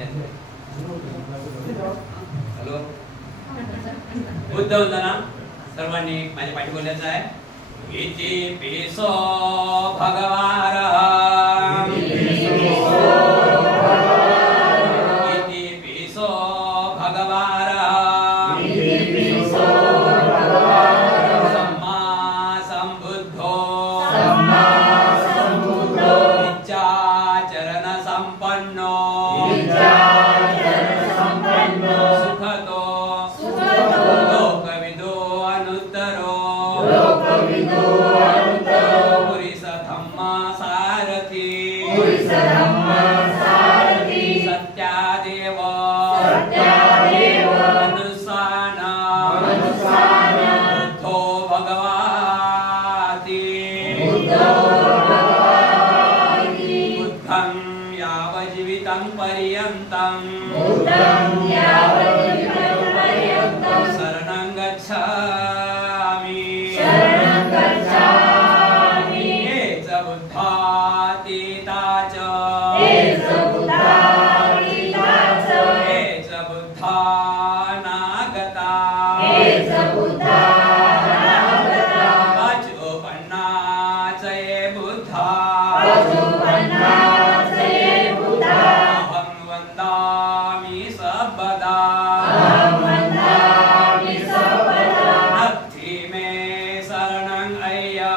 Hello, Buddha वंदना सर्वांनी माझ्या पाठी बोलायचं आहे. इति पिसो भगवारः, इति पिसो भगवारः, सम्मा सम्बुद्धो विद्याचरण संपन्नो सुखतो लोकविदो अनुत्तरो पुरुष धम्म सारथी सत्यादेव मनुष्यान बुद्धो भगवाति बुद्धं यावज्जीवितं पर्यन्तं शरणं गच्छामि. ये च बुद्धातीता च, ये च बुद्धानागता, पचोपन्ना च ये बुद्धा, अहं वन्दामि सर्वदा. नत्थि मे शरणं अय्या,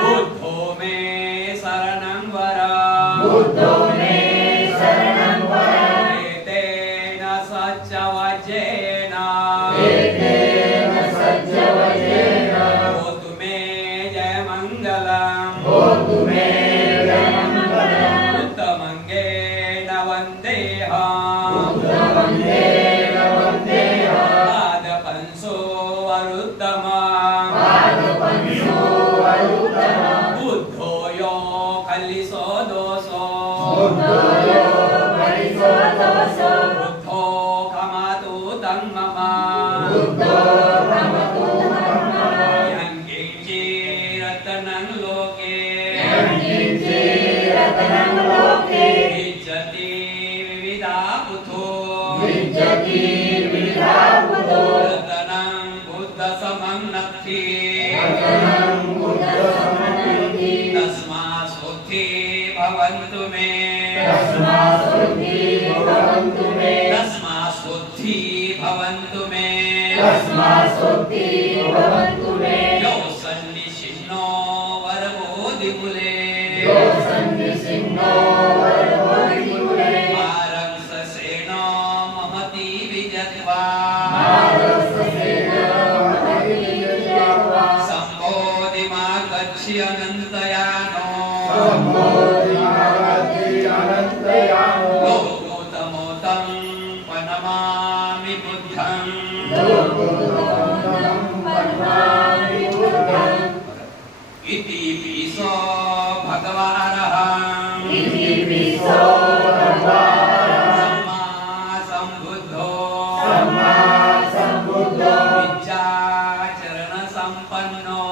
बुद्धो मे शरणं वर, एतेन सच्चवचेन होतु मे जयमङ्गलम्. उत्तमङ्गेन वन्देऽहम् पादपंसो वरुत्तमम्. बुद्धो यो खलिसो दोषो, बुद्धो खमातु तं मम. यं किञ्चिरत्नं लोके विज्जति विविधा पुथो, रत्नं बुद्धसमं नत्थि. तस्मात् शुद्धि भवन्तु मे, तस्मात् शुद्धि भवन्तु मे. यो सन्निशिन्नो वरबोधिमूले, मारंससेनो महति विजत्वा, सम्बोधिमागच्छि अनन्तयानो, लोकोत्तमोत्तं प्रणमामि बुद्धं. इति पिसो भगवारः, सम्मा सम्बुद्धो विद्याचरण संपन्नो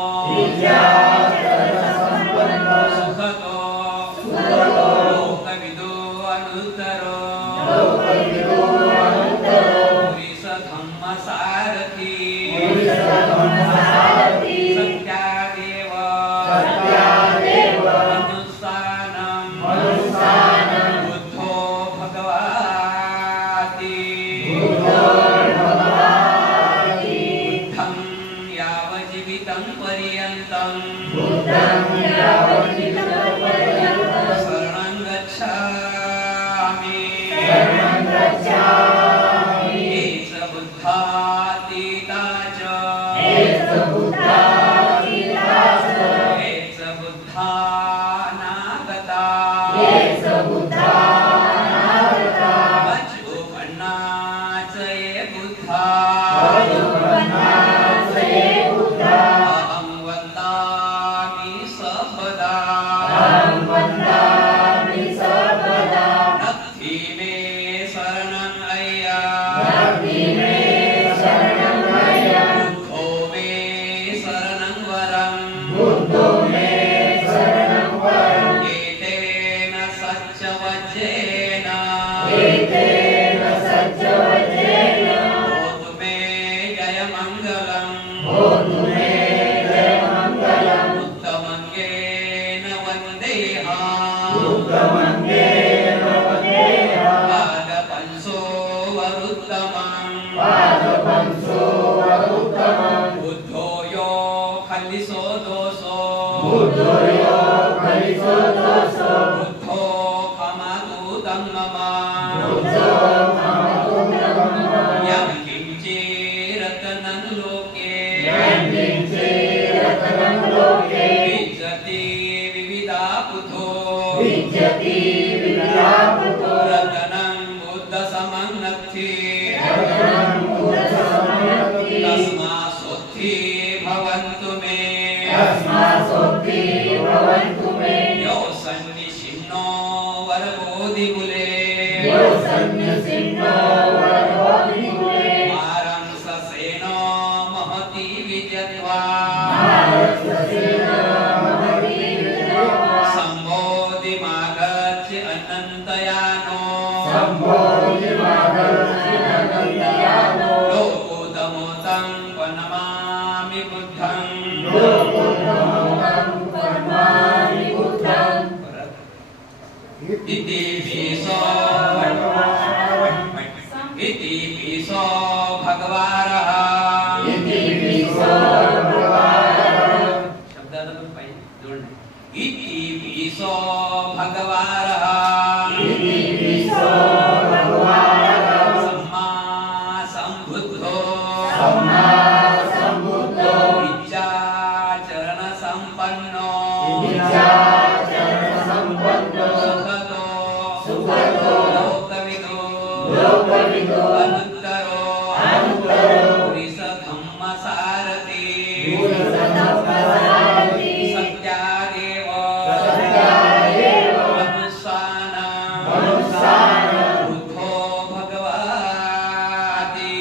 सुखतो लोकविदो अनुत्तरो पुरुष धम्म सारथी सत्यादेव मनुष्यानं बुद्धो भगवाति. बुद्धं यावज्जीवितं पर्यन्तं शरणं गच्छामि. ये च बुद्धातीता च, ये च बुद्धानागता, पचोपन्ना च ये बुद्धा, अहं वन्दामि सर्वदा. नत्थि मे शरणं अय्या, बुद्धो मे शरणं वरम्. एतेन सच्च पादपंसो वरुत्तमं बुद्धो यो खलिसो दोषो बुद्धो खमतु धम्मम् यं किञ्चिरतनं लोके विजति विविधा पुथो रतनं बुद्धसमं नत्थि तस्मासोत्थि भवन्तु मे यो सन्निशिन्नो वरबोधिकुले मारं ससेनो महति विजत्वा सम्बोधिमागच्छ अनन्तयानो लोकोदमोतं प्रणमामि बुद्धं इति पीसो भगवारः शब्दाला पण जोडणे इति पीसो भगवारः सम्मा संबुद्धो विचाचरण संपन्नो सुखदो लोकविदो अनुत्तरो पुरुष धम्मसारथि सत्यादेव मनुष्याणां बुद्धो भगवाति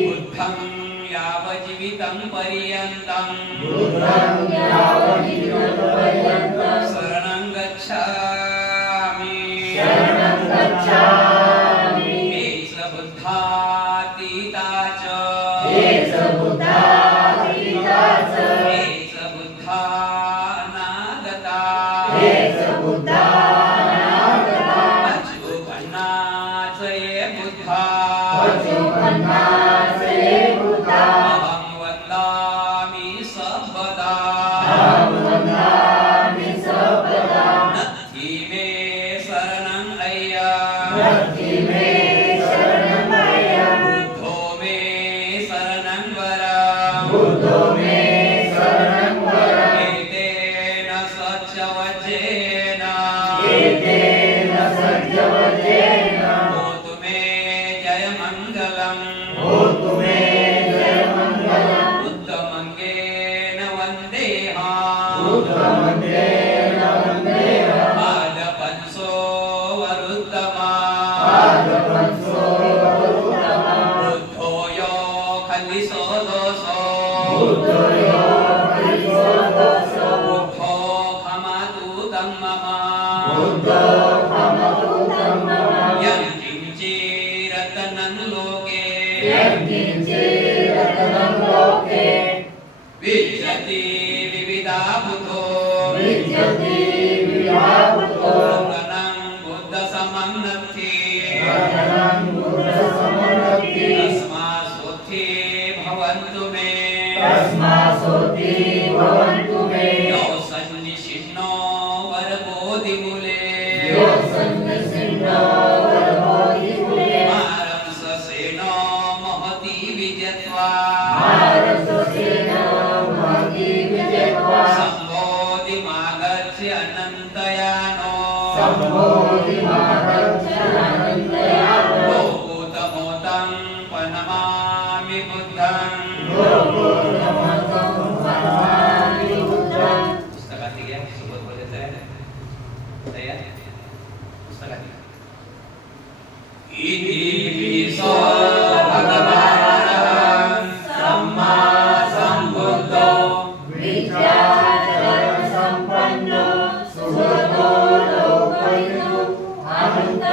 बुद्धं यावज्जीवितं पर्यन्तं शरणं गच्छामि एष बुद्धातीता च एष बुद्धानागता अचूपन्ना च ये बुद्धा अहं वदामि सर्वदा नत्थि मे शरणं अय्या बुद्धो मे शरणं वरा एतेन सच्चवचेन होतु मे जयमङ्गलम् बुद्धमङ्गेन वन्देऽहम् पादपंसो वरुत्तमम् बुद्धो यो खलिसो दोषो बुद्धो खमतु धम्मम् यं किञ्चिरतनं लोके विजति विविधा पुथो रतनं बुद्धसमं नत्थि तस्मासोत्थि भवन्तु मे यो सन्निशिन्नो वरबोधिकुले मारं ससेनो महति विजत्वा सम्बोधिमागच्छ अनन्तयानो लोकोत्तमोतं प्रणमामि बुद्धं पुस्तकात घ्या सोबत बोलायचं आहे तयार पुस्तकात इति पीसो भगवान् सम्मा संबुद्धो विचारसंपन्नो सुगतो लोकविदो अनन्त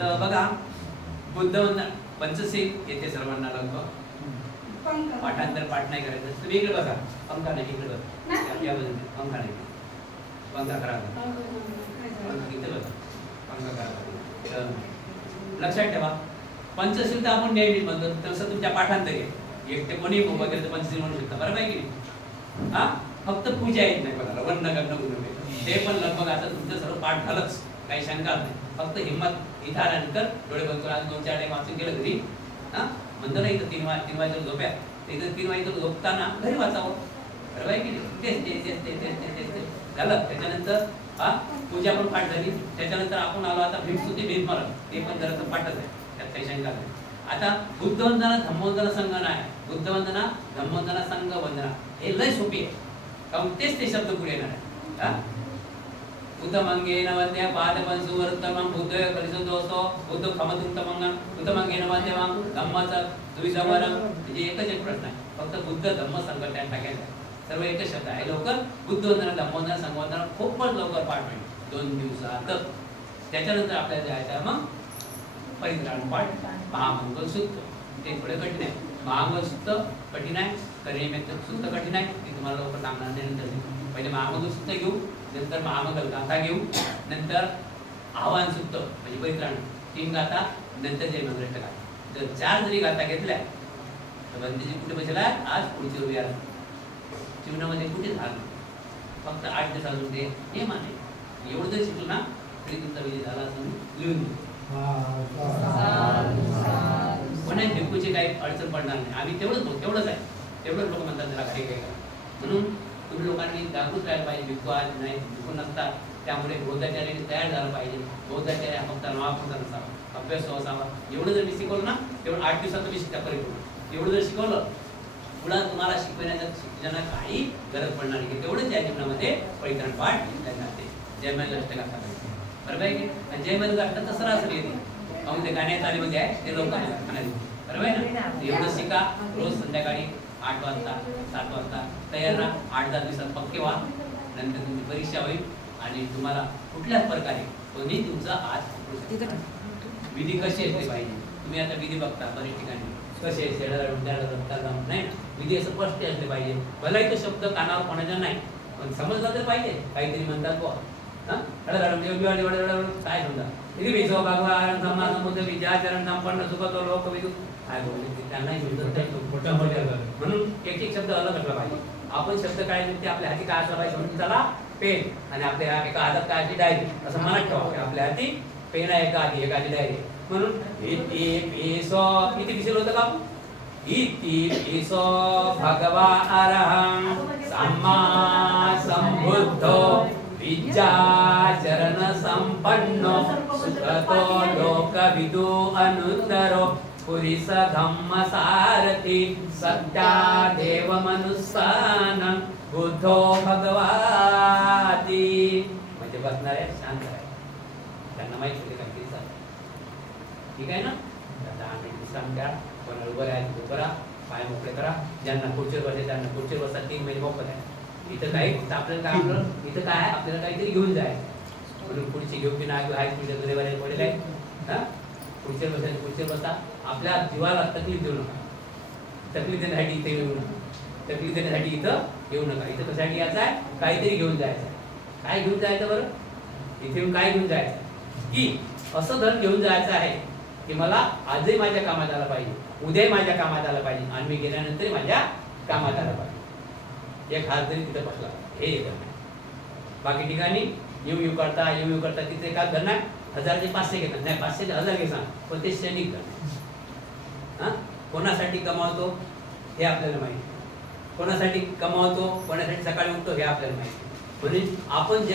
तर बघा बुद्ध पंचशील येते सर्वांना लगभग पाठांतर पाठ नाही करायचं. तुम्ही इकडे बघा, पंखा नाही इकडे बघा, या बाजूने पंखा नाही, पंखा करा इथे बघा, पंखा करा. लक्षात ठेवा पंचशील तर आपण नेहमी म्हणतो तसं तुमच्या पाठांतरी एक ते कोणी वगैरे पंचशील म्हणू शकता, बरोबर आहे की नाही? हा फक्त पूजा येत नाही कोणाला, वर्ण गग्न गुण ते पण लगभग आता तुमचं सर्व पाठ झालंच, काही शंका नाही. फक्त हिंमत इथं आल्यानंतर डोळे बंद करून 2-4 टाइम वाचून गेलं घरी. हा म्हणतो नाही तर 3 वाजेला झोप्या तिथं 3 वाजेला झोपताना घरी वाचावं, बरोबर आहे की नाही? तेच झालं. त्याच्यानंतर हा पूजा पण पाठ झाली. त्याच्यानंतर आपण आलो आता भीमस्तुती भीमस्मरण, ते पण जरा पाठच आहे, त्यात काही शंका नाही. आता बुद्धवंदना धम्मवंदना संगना आहे. बुद्धवंदना धम्मवंदना संघ वंदना हे लय सोपी आहे, कारण तेच ते शब्द पुढे येणार आहे. उतमंगेन वंद्य पादपंसुवर्तमं बुद्ध कलिसुदोसो बुद्ध खमतुतमंगं उतमंगेन वंद्यमं धम्मच द्विसमरं. म्हणजे एकच एक प्रश्न आहे, फक्त बुद्ध धम्म संघ त्यात टाकायचं आहे. सर्व एकच शब्द आहे. लवकर बुद्धवंदना धम्मवंदना संघवंदना खूपच लवकर पाठ होईल 2 दिवसात. त्याच्यानंतर आपल्याला जायचं मग परित्राण पाठ, महामंगलसूत्र. ते थोडे कठीण आहे. महामंगलसूत्र कठीण आहे, करिमेत्र सूत्र कठीण आहे, ते तुम्हाला लवकर सांगणार नाही. नंतर पहिले महामंगलसूत्र घेऊ, नंतर महामंगल गाथा घेऊ, नंतर आव्हान सूत्र म्हणजे परित्राण 3 गाथा, नंतर जय मंगलष्ट गाथा. जर 4 जरी गाथा घेतल्या तर बंदीजी कुठे बसला आज पुढची रुया जीवनामध्ये कुठे झालं. फक्त 8 दिवस अजून ते हे माने एवढं जर शिकलो ना तरी तुमचा विजय झाला असं लिहून घेऊ. कोणाही भिक्खूची काही अडचण पडणार नाही. आम्ही तेवढंच आहे, तेवढंच लोक म्हणतात जरा काही काही. म्हणून तुम्ही लोकांनी जागृत राहायला पाहिजे. भिक्खू आज नाही, भिक्खू नसतात. त्यामुळे बौद्धाचार्याने तयार झालं पाहिजे. बौद्धाचार्य हा फक्त नावापुरता नसावा, अभ्यास असावा. एवढं जर मी शिकवलं ना तेवढं 8 दिवसात तुम्ही शिकता परिपूर्ण. एवढं जर शिकवलं पुन्हा तुम्हाला शिकवण्याचं शिक्षणाला काही गरज पडणार नाही. तेवढंच या जीवनामध्ये परित्राण पाठ जाते. जय मंगलष्ट गाथा बरोबर आहे की? जय मंगलष्ट तर सरासरी येते, अहो ते गाण्यात आलीमध्ये आहे ते लोक बरोबर आहे ना. एवढं शिका. रोज संध्याकाळी 8 वाजता 7 वाजता तयार राहा. 8-10 दिवसात पक्के व्हा. नंतर तुमची परीक्षा होईल आणि तुम्हाला कुठल्याच प्रकारे कोणी तुमचा आज विधी कशी असते पाहिजे. तुम्ही आता विधी बघता बरेच ठिकाणी कसे नाही, विधी असं स्पष्ट असले पाहिजे. भलाही तो शब्द कानावर कोणाच्या नाही पण समजला तर पाहिजे. काहीतरी म्हणतात बुवा काय समजा इथे विजो भगवान धम्मा समुद्र विद्याचरण संपन्न सुखतो लोक विदुत काय बोलले त्यांनाही म्हणून एक एक शब्द अलग असला पाहिजे. आपण शब्द काय ते आपल्या हाती काय असला पाहिजे. म्हणून चला पेन आणि आपल्या एका हातात काय अशी डायरी असं मनात ठेवा. आपल्या हाती पेन आहे एका हाती डायरी. म्हणून किती विषय होतं का इतिपिसो भगवा अरहं सम्मा संबुद्धो विद्याचरण संपन्नो सुखतो लोकविदु अनुत्तरो पुरिस धम्म सारथी सत्या देव मनुस्सानं बुद्धो भगवाती. म्हणजे बसणार आहे शांत आहे, त्यांना माहिती होते काय ते चालतं. ठीक आहे ना. 10 मिनिट विश्राम घ्या. कोणाला उभं राहायचं उभं राहा, पाय मोकळे करा. ज्यांना खुर्चीवर बसायचं त्यांना खुर्चीवर बसा. 3 महिने मोकळं आहे. इथं काही आपल्याला काय आपलं इथं काय आहे आपल्याला काहीतरी घेऊन जायचं. म्हणून खुर्ची घेऊ की नाही आहे तुझ्या तुझ्या पडेल आहे. हा खुर्चीवर बसायचं, खुर्चीवर बसा. आपल्या जीवाला तकलीफ देऊ नका. तकलीफ देण्यासाठी इथे येऊ नका. तकलीफ देण्यासाठी इथं येऊ नका. इथं कशासाठी यायचं आहे, काहीतरी घेऊन जायचं. काय घेऊन जायचं बरं, इथे येऊन काय घेऊन जायचं की असं धन घेऊन जायचं आहे की मला आजही माझ्या कामात आलं पाहिजे, उद्याही माझ्या कामात आलं पाहिजे आणि मी गेल्यानंतर माझ्या कामात आलं पाहिजे. एक हात जरी तिथं बसला हे एक धन. बाकी ठिकाणी येऊ करता तिथे काय धन आहे. 1000 ते 500 घेतात नाही, 500 ते 1000 घेतात पण ते क्षणिक धन. कोणासाठी कमावतो हे आपल्याला माहिती, कोणासाठी कमावतो, कोणासाठी सकाळी उठतो हे आपल्याला माहिती. म्हणून आपण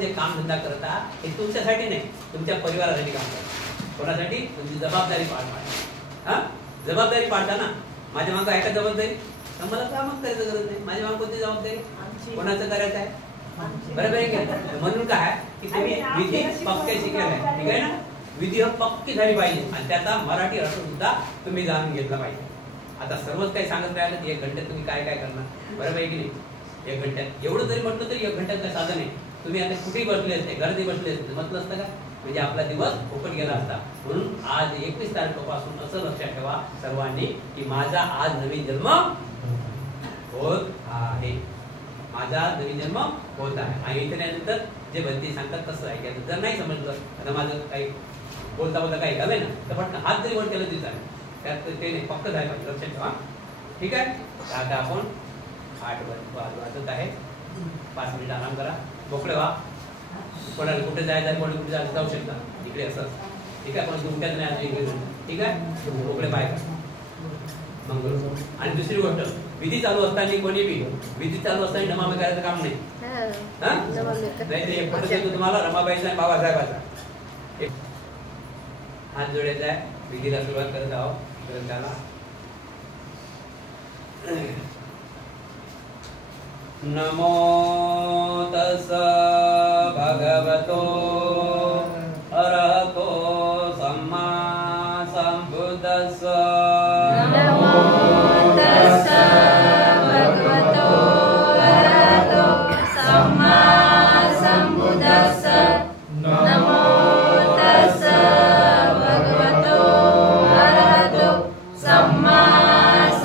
जे काम धंदा करता हे तुमच्यासाठी नाही, तुमच्या परिवारासाठी काम करता. कोणासाठी, तुमची जबाबदारी पार पाडता. जबाबदारी पाडताना माझ्या मागं आहे का जबाबदारी, मला कामच करायचं गरज नाही. माझ्या मागं कोणती जबाबदारी, कोणाचं करायचं आहे, बरोबर आहे का. म्हणून काय की तुम्ही विधी पक्के शिकायला आहे. ठीक आहे ना. विधी पक्की झाली पाहिजे आणि त्याचा मराठी अर्थ सुद्धा तुम्ही जाणून घेतला पाहिजे. आता सर्वच काही सांगत राहिलं 1 घंट्यात तुम्ही काय काय करणार, बरोबर आहे की नाही. 1 घंट्यात एवढं जरी म्हटलं तरी 1 घंट्यात काय साधन आहे. तुम्ही आता कुठेही बसले असते, घरातही बसले असते, म्हटलं असतं का म्हणजे आपला दिवस फुकट गेला असता. म्हणून आज 21 तारखेपासून असं लक्षात ठेवा सर्वांनी की माझा आज नवीन जन्म होत आहे. माझा नवीन जन्म होत आहे. आणि इथे त्यानंतर जे भंती सांगतात तसं ऐकायचं. जर नाही समजलं आता माझं काही बोलता बोलता काही झालंय ना तर पटकन हात जरी वर केलं तरी चालेल. त्यात ते नाही फक्त झालं पाहिजे. लक्षात ठेवा. ठीक आहे. आता आपण 8 वाजत आहे. 5 मिनिट आराम करा. मोकळे व्हा. कोणाला कुठे जायचं आहे कोणी कुठे जाऊ शकता इकडे असं. ठीक आहे. पण तुमच्यात नाही आज इकडे. ठीक आहे. मोकळे पाय करा. मंगळ. आणि दुसरी गोष्ट विधी चालू असताना कोणी बी विधी चालू असताना नमामी करायचं काम नाही. नाही एक फोटो देतो तुम्हाला रमाबाईचा आणि बाबासाहेबाचा. हात जोडायचा आहे. विधीला सुरुवात करत आहोत. ग्रंथाला नमो तस् भगवतो अरहतो सम्मा संबुद्धस्स. नमो तस् भगवतो अरहतो सम्मा संबुद्धस्स. नमो तस् भगवतो अरहतो सम्मा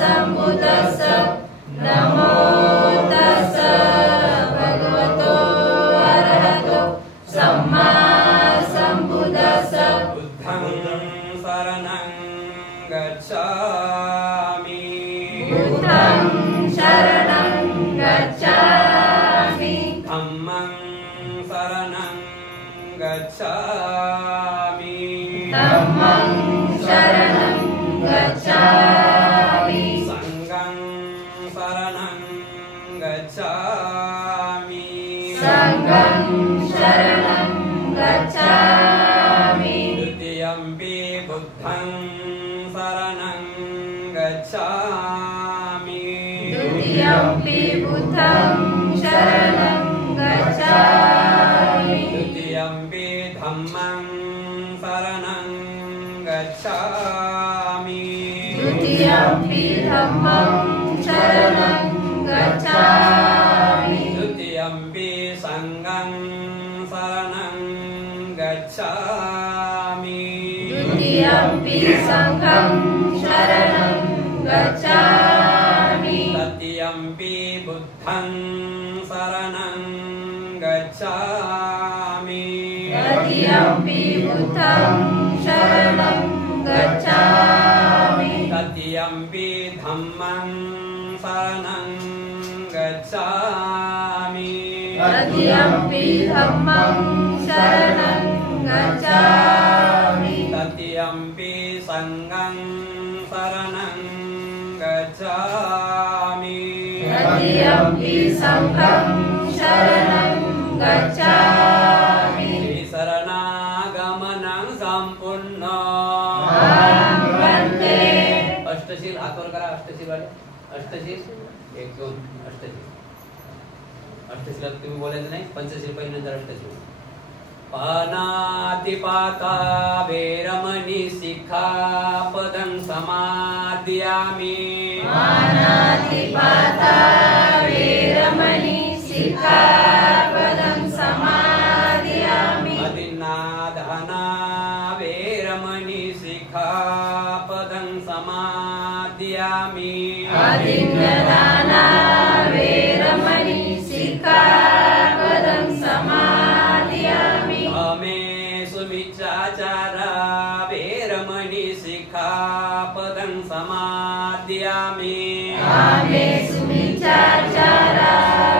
संबुद्धस्स. नमो तस् भगवतो अरहतो सम्मा संबुद्धस्स. बुद्धं शरणं गच्छामि. बुद्धं शरणं गच्छामि. धम्मं शरणं गच्छामि. धम्मं शरणं गच्छामि. संघं शरणं गच्छामि. संघं शरणं गच्छामि. द्वितीयम्पि बुद्धं शरणं गच्छामि. द्वितीयम्पि बुद्धं शरणं गच्छामि. द्वितीयम्पि धम्मं शरणं गच्छामि. द्वितीयम्पि धम्मं शरणं गच्छामि. द्वितीयम्पि संघं शरणं गच्छामि. द्वितीयम्पि संघं शरणं गच्छामि. तृतीयम्पि बुद्धं शरणं गच्छामि. तृतीयम्पि बुद्धं शरणं गच्छामि. तृतीयम्पि धम्मं शरणं गच्छामि. तृतीयम्पि धम्मं शरणं गच्छामि. तृतीयम्पि संघं शरणं गच्छामि. तृतीयम्पि संघं शरणं गच्छामि. शरणागमनं संपूर्णम्. अहं वन्दे. अष्टशील हातवर करा. अष्टशील वाले अष्टशील 1 2 अष्टशील. अष्टशील तुम्ही बोलायचं नाही. पंचशील पहिले नंतर अष्टशील. पानातिपाता वेरमणि शिखापदं समादयामि. पानातिपाता वेरमणि शिखापदं समादयामि. अदिन्नादाना वेरमणि शिखापदं समादयामि. अदिन्नदाना वेरमणि शिखापदं समादयामि. अमे सुमिच्चाचारा वेरमणि शिखापदं समादयामि. आमे सुमिच्चाचारा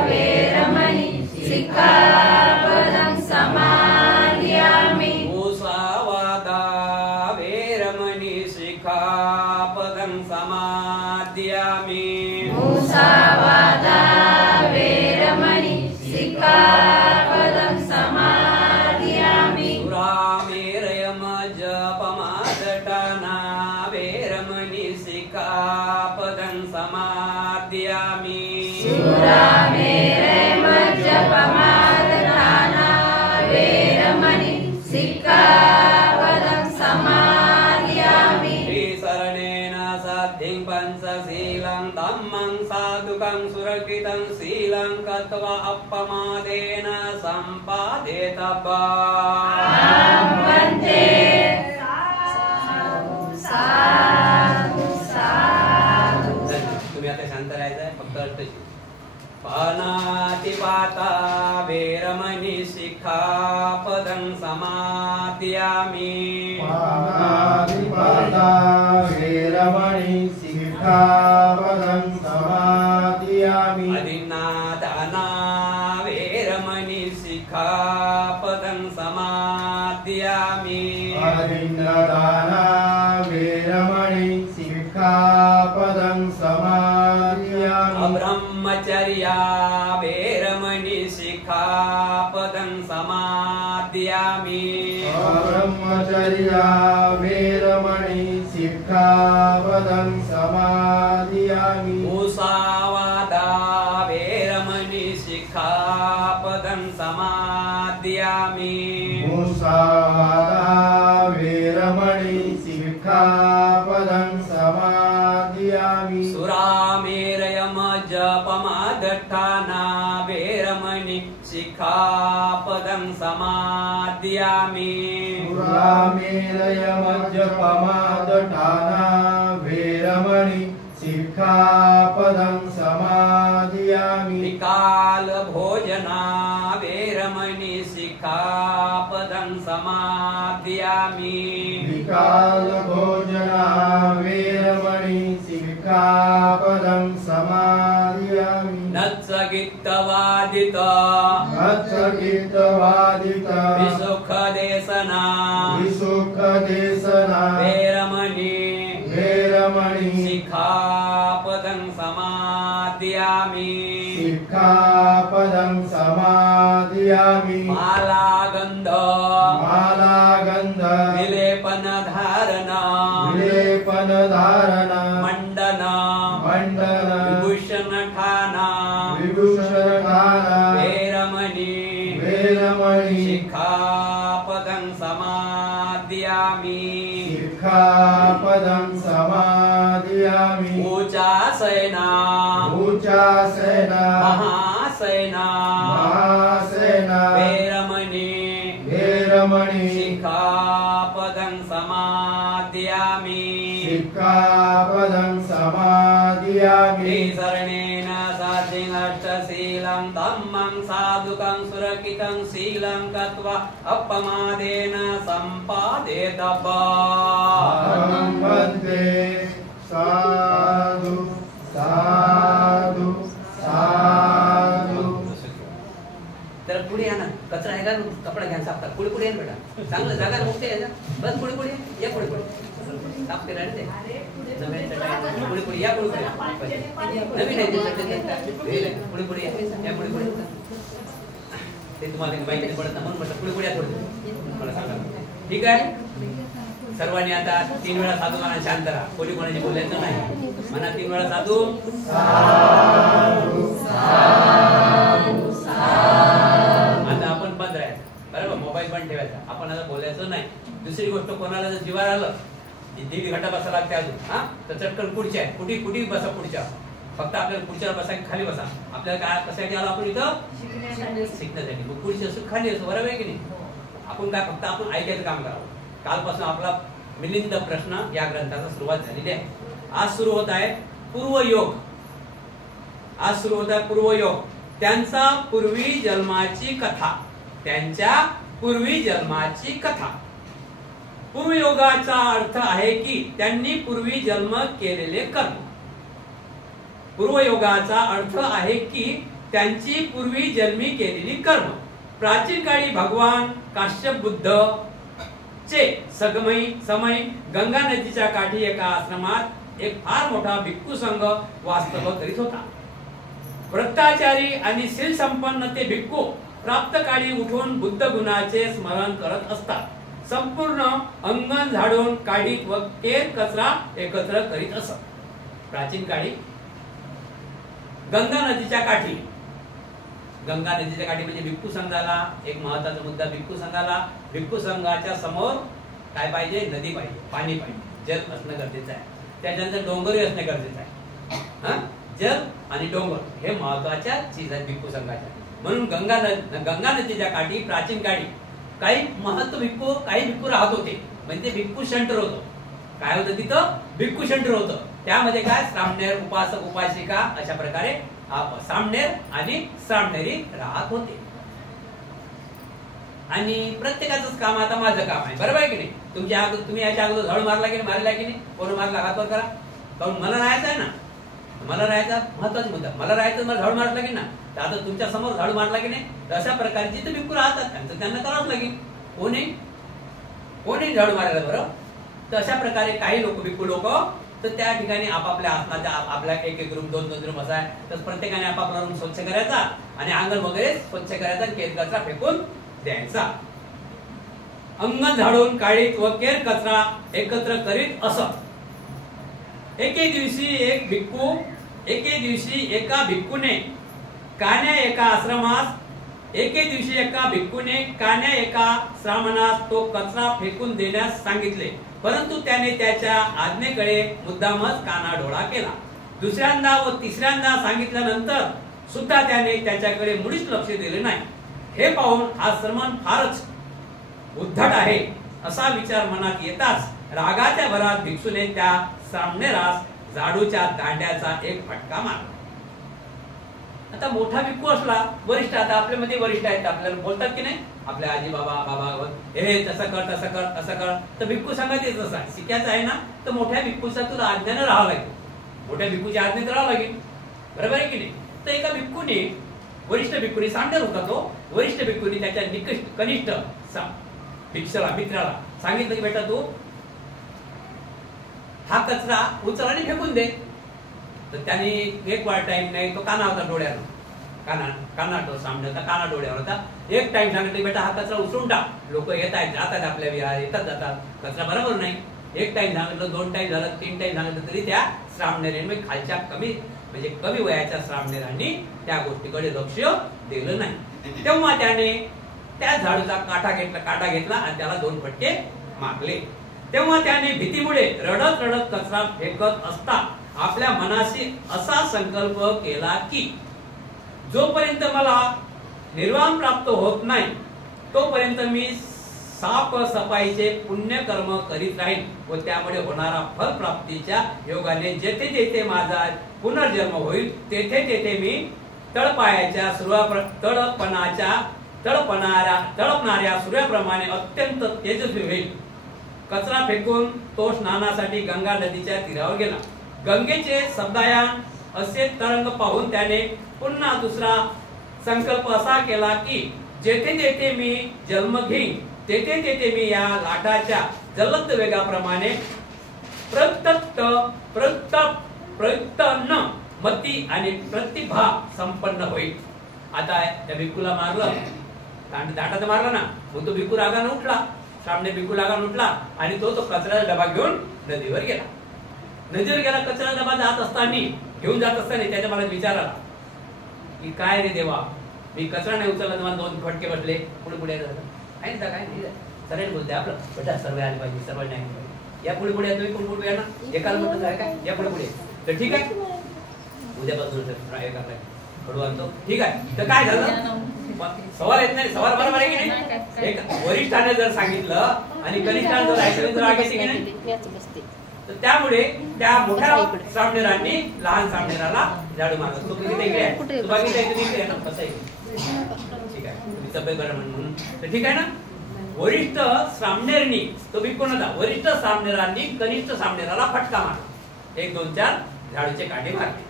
वेरमणि शिखापदं समादयामि. मुसावादा वेरमणि शिखापदं समादयामि. मुसावादा वेरमणि शिखापदं समादयामि. सुरामेरयमजपमादटाना वेरमणि शिखापदं समादयामि. सुरामेरयमजपमादटाना वेरमणि शिखापदं समादयामि. श्रीशरणेन साध्यं पंचशीलं धम्मं साधुकं सुरक्षितं शीलं कत्वा अपमादेन सम्पादेतव्यम्. सिक्खापदं समादियामि अधिन्नादाना वेरमणि सिक्खापदं समादियामि अधिन्नादाना वेरमणि सिक्खापदं समादियामि अब्रह्मचर्या वेरमणि सिक्खापदं समादियामि ब्रह्मचर्या वेरमणि सिक्खापदं समादियामि मुसावादा वेरमणि सिक्खापदं समादियामि मुसावादा वेरमणि सिक्खापदं समादियामि सुरामेरयम जपमादट्ठाना वेरमणि सिक्खापदं समादियामि पुरामेरयमज्जपमादठाना वेरमणि सिक्खापदं समादियामि विकाल भोजना वेरमणि सिक्खापदं समादियामि विकाल भोजना वेरमणि सिक्खापदं समादियामि नत्सगित्तवादित नत्सगित्तवादित विसुखदेशना विसुखदेशना वेरमणि वेरमणि सिक्खापदं समादियामि सिक्खापदं समादियामि मालागन्ध मालागन्ध विलेपन धारण विलेपन धारण मंडन मंडन विभूषण ठाना विभूषण ठाना वेरमणि वेरमणि सिक्खापदं समादियामि सिक्खापदं समादियामि ऊचासना उच्चासना महासना महासेना वेरमणि वेरमणि सिक्खापदं समादियामि सिक्खापदं समादियामि शरणेन साधिं अष्टशीलं धम्मं साधुकं सुरक्षितं शीलं गत्वा अपमादेन सम्पादेतव्या अहं वन्दे साधु साधु साधु तर पुढे या ना कचरा आहे का कपडा घ्या साफ करा पुढे पुढे या ना बेटा चांगलं जागा मोठे आहे ना बस पुढे पुढे या पुढे पुढे साफ करा ना ते नवीन चटई पुढे पुढे या पुढे पुढे नवीन आहे ते चटई पुढे पुढे या पुढे पुढे ते तुम्हाला माहिती पडत ना म्हणून म्हटलं पुढे पुढे या थोडं मला सांगा ठीक आहे सर्वांनी आता 3 वेळा साधू म्हणा शांत राहा कोणी कोणाची बोलायचं नाही म्हणा 3 वेळा साधू आता आपण बंद राहायचं बरोबर मोबाईल बंद ठेवायचा आपण आता बोलायचं नाही दुसरी गोष्ट कोणाला जर जीवावर आलं 1.5 घंटा बसा लागते अजून हा तर चटकन पुढच्या आहे कुठे बसा पुढच्या फक्त आपल्याला पुढच्याला बसा खाली बसा आपल्याला काय कशासाठी आलो आपण इथं शिकण्यासाठी मग पुढची असं खाली असं बरोबर आहे की नाही आपण काय फक्त आपण ऐकायचं काम करावं कालपासून आपला मिलिंद प्रश्न या ग्रंथाचा सुरुवात झालेली आहे आज सुरू होत आहे पूर्वयोग त्यांचा पूर्वी जन्माची कथा पूर्वयोगाचा अर्थ आहे की त्यांनी पूर्वी जन्म केलेले कर्म पूर्वयोगाचा अर्थ आहे की त्यांची पूर्वी जन्मी केलेली कर्म प्राचीन काळी भगवान काश्यप बुद्ध चे समय गंगा नदीच्या काठी एका आश्रमात एक फार मोठा भिक्खू संघ वास्तव्य करीत होता भ्रष्टाचारी आणि शील संपन्न ते भिक्खू प्राप्त काळी उठून बुद्ध गुणाचे स्मरण करत असतात संपूर्ण अंगण झाडून काढीत व केर कचरा एकत्र करीत असत प्राचीन काळी गंगा नदीच्या काठी म्हणजे भिक्खू संघाला एक महत्त्वाचा मुद्दा भिक्खू संघाच्या समोर काय पाहिजे नदी पाहिजे पाणी पाहिजे जल असणं गरजेचं आहे त्याच्यानंतर डोंगरही असणे गरजेचं आहे जल आणि डोंगर हे महत्त्वाच्या चीज आहेत भिक्खू संघाच्या म्हणून गंगा नदीच्या काठी प्राचीन काळी काही भिक्खू राहत होते म्हणजे भिक्खू सेंटर होतं काय होतं तिथं भिक्खू सेंटर होतं त्यामध्ये काय सामनेर उपासक उपासिका अशा प्रकारे सामनेर आणि सामनेरी राहत होते आणि प्रत्येकाचंच काम आता माझं काम आहे बरोबर आहे की नाही तुम्ही याच्या अगोदर झळ मारला की नाही मारला की नाही कोण मारला हात वर करा कारण मला राहायचं आहे ना, मला राहायचा महत्वाचा मुद्दा, मला राहायचं मला झाडू मारावं लागेल ना. तर आता तुमच्या समोर झाडू मारला की नाही, तर अशा प्रकारे जिथे भिक्खू राहतात त्यांचं त्यांना करावंच लागेल. कोणी झाडू मारायला बरं. तर अशा प्रकारे काही लोक भिक्खू लोक तर त्या ठिकाणी आपापल्या आसनाच्या आपल्या एक रूम 2 रूम असा आहे, तर प्रत्येकाने आपापला रूम स्वच्छ करायचा आणि अंगण वगैरे स्वच्छ करायचा, केर कचरा फेकून द्यायचा. अंगण झाडून काढीत व केर कचरा एकत्र करीत असत. एके दिवशी एका भिक्खूने कान्या एका आश्रमास श्रामणास तो कचरा फेकून देण्यास सांगितले, परंतु त्याने त्याच्या आज्ञेकडे मुद्दामच कानाडोळा केला. दुसऱ्यांदा व तिसऱ्यांदा सांगितल्यानंतर सुद्धा त्याने त्याच्याकडे मुळीच लक्ष दिले नाही. हे पाहून हा श्रमण फारच उद्धट आहे असा विचार मनात येताच रागाच्या भरात भिक्षूने त्या सामनेरास झाडूच्या दांड्याचा एक फटका मारला. आता मोठा भिक्खू असला, वरिष्ठ, आता आपल्यामध्ये वरिष्ठ आहेत, आपल्याला बोलतात की नाही, आपल्या आजी बाबा हे तसं कर तसं कर असं कर, तर भिक्खू सांगत येत तसा शिकायचं आहे ना, तर मोठ्या भिक्खूचा तुला आज्ञाने राहावं लागेल, मोठ्या भिक्खूच्या आज्ञेत राहावं लागेल, बरोबर आहे की नाही. तर एका भिक्खूने, वरिष्ठ भिक्खूने, सांडर होता तो, वरिष्ठ भिक्खूने त्याच्या कनिष्ठ मित्राला सांगितलं की बेटा तू हा कचरा उचल आणि फेकून दे. तर त्याने एक वार टाइम नाही, तो काना होता डोळ्यावर, काना तो सामने होता, काना डोळ्यावर होता. एक टाइम सांगितलं बेटा हा कचरा उचलून टाक, लोक येत आहेत जातात आपल्या विहार, येतात जातात, कचरा बरोबर नाही. एक टाइम सांगितलं, 2 टाइम झालं, 3 टाइम सांगितलं, तरी त्या श्रामणेरांनी खालच्या कमी वयाच्या श्रामणेरांनी त्या गोष्टीकडे लक्ष दिलं नाही. तेव्हा त्याने त्या झाडूचा काटा घेतला आणि त्याला 2 फटके मारले. तेव्हा त्याने भीतीमुळे रडत कचरा फेकत असता आपल्या मनाशी असा संकल्प केला की जोपर्यंत मला निर्वाण प्राप्त होत नाही तोपर्यंत मी साफ सफाईचे पुण्यकर्म करीत राहील व त्यामुळे होणारा फल प्राप्तीच्या योगाने जेथे जेथे माझा पुनर्जन्म होईल तेथे मी तळपणाऱ्या सूर्याप्रमाणे अत्यंत तेजस्वी होईल. कचरा फेकून तो स्नानासाठी गंगा नदीच्या तीरावर गेला. गंगेचे शब्दायन असे तरंग पाहून त्याने पुन्हा दुसरा संकल्प असा केला की जेथे जेथे मी जन्म घेईन तेथे तेथे मी या लाटाच्या जलद वेगाप्रमाणे प्रयत्न मती आणि प्रतिभा संपन्न होईल. आता त्या भिक्खूला मारलं, दाटाचं मारलं ना, मग तो भिक्खू रागाने उठला, सामने भिक्खू रागाने उठला आणि तो कचऱ्याचा डबा घेऊन नदीवर गेला. कचरा डबा घेऊन जात असताना त्याच्या मला विचार आला की काय रे देवा, मी कचरा नाही उचलला, तुम्हाला 2 फटके बसले, पुढे काय सरळ बोलते आपलं बेटा, सर्व आले पाहिजे, सर्व नाही पाहिजे, या पुढे तुम्ही पुढे या ना, एकाला म्हणतो काय या पुढे, तर ठीक आहे उद्यापासून ट्राय करताय खडू आणतो, ठीक आहे. तर काय झालं, सवाल येत नाही, सवाल बरोबर आहे की नाही. एक वरिष्ठाने जर सांगितलं आणि कनिष्ठाने जर ऐकलं तर रागायचे की नाही. तर त्यामुळे त्या मोठ्या सामनेरांनी लहान सामनेराला झाडू मारलं. तो किती इकडे आहे, तू बाकी इकडे ना, कसं आहे, ठीक आहे, तुम्ही तब्येत बरं म्हणून, तर ठीक आहे ना. वरिष्ठ सामनेरनी, तो भिक्खू नव्हता, वरिष्ठ सामनेरांनी कनिष्ठ सामनेराला फटका मारला, 1 2 4 झाडूचे काटे मारले.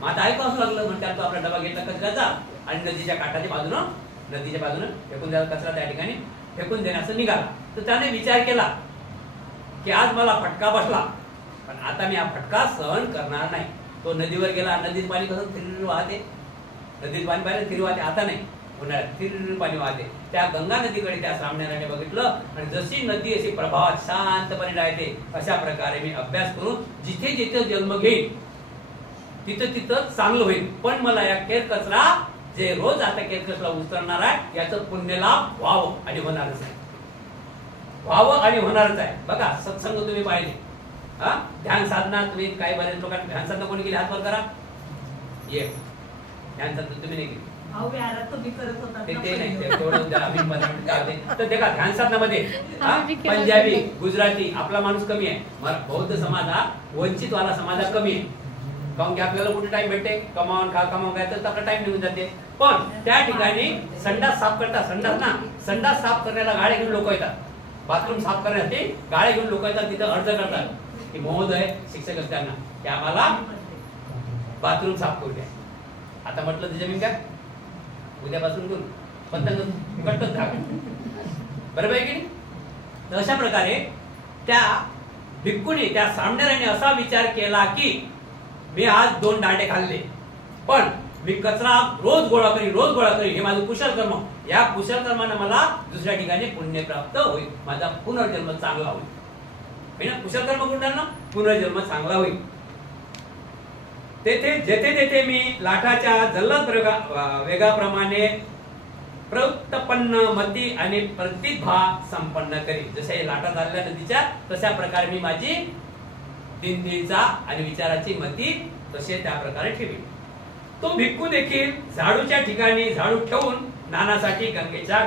मग आता ऐकू असं लागलं, म्हणतात तो आपला डबा घेतला कचऱ्याचा आणि नदीच्या बाजूनं फेकून द्यायला, कचरा त्या ठिकाणी फेकून देण्याचं निघाला. तर त्याने विचार केला की आज मला फटका बसला, पण आता मी हा फटका सहन करणार नाही. तो नदीवर गेला, नदीत पाणी कसं थिर वाहते, नदीत पाणी पाहिजे थिर वाहते, आता नाही, उन्हाळ्यात थिर पाणी वाहते. त्या गंगा नदीकडे त्या सामनेराने बघितलं आणि जशी नदी अशी प्रभावात शांतपणे राहते अशा प्रकारे मी अभ्यास करून जिथे जिथे जन्म घेईन तिथं चांगलं होईल. पण मला या केर कचरा जे रोज आता केर कचरा उचलणार आहे याचं पुण्यलाभ व्हावं आणि होणारच आहे. बघा सत्संग तुम्ही पाहिले, ध्यान साधना तुम्ही काही बरेच लोकांनी ध्यान साधना कोणी केली, हात वर करा. ये ध्यान साधना तुम्ही नाही केली, तर देखा ध्यान साधनामध्ये पंजाबी गुजराती आपला माणूस कमी आहे, बौद्ध समाज हा वंचित वाला समाज हा कमी आहे. काऊन की आपल्याला कुठे टाइम भेटते, कमावून काय तर आपला टाइम निघून जाते. पण त्या ठिकाणी संडास साफ करण्याला गाड्या घेऊन लोक येतात, बाथरूम साफ करण्यासाठी गाड्या घेऊन लोक येतात, तिथं अर्ज करतात. की महोदय शिक्षक असताना की आम्हाला बाथरूम साफ करू द्या. आता म्हटलं तर जमीन काय उद्यापासून करू पतंग कटत धागा. बरोबर आहे की नाही? तर अशा प्रकारे त्या भिक्खूने त्या सामणेराने असा विचार केला की मी आज 2 दांडे खाल्ले पण मी कचरा रोज गोळा करी हे माझं कुशल कर्म. या कुशल कर्माने मला दुसऱ्या ठिकाणी पुण्य प्राप्त होईल, माझा पुनर्जन्म चांगला होईल. कुशल कर्म करताना पुनर्जन्म चांगला होईल. तेथे जेथे जेथे मी लाटाच्या जलद वेगाप्रमाणे प्रवृत्तपन्न मती आणि प्रतिभा संपन्न करी. जसे लाटा चालल्या नदीच्या तशा प्रकारे मी माझी दिनदीचा आणि विचाराची मती तसे त्या प्रकारे ठेवी. तो भिक्खू देखील झाडूच्या ठिकाणी झाडू ठेवून स्नानासाठी गंगेच्या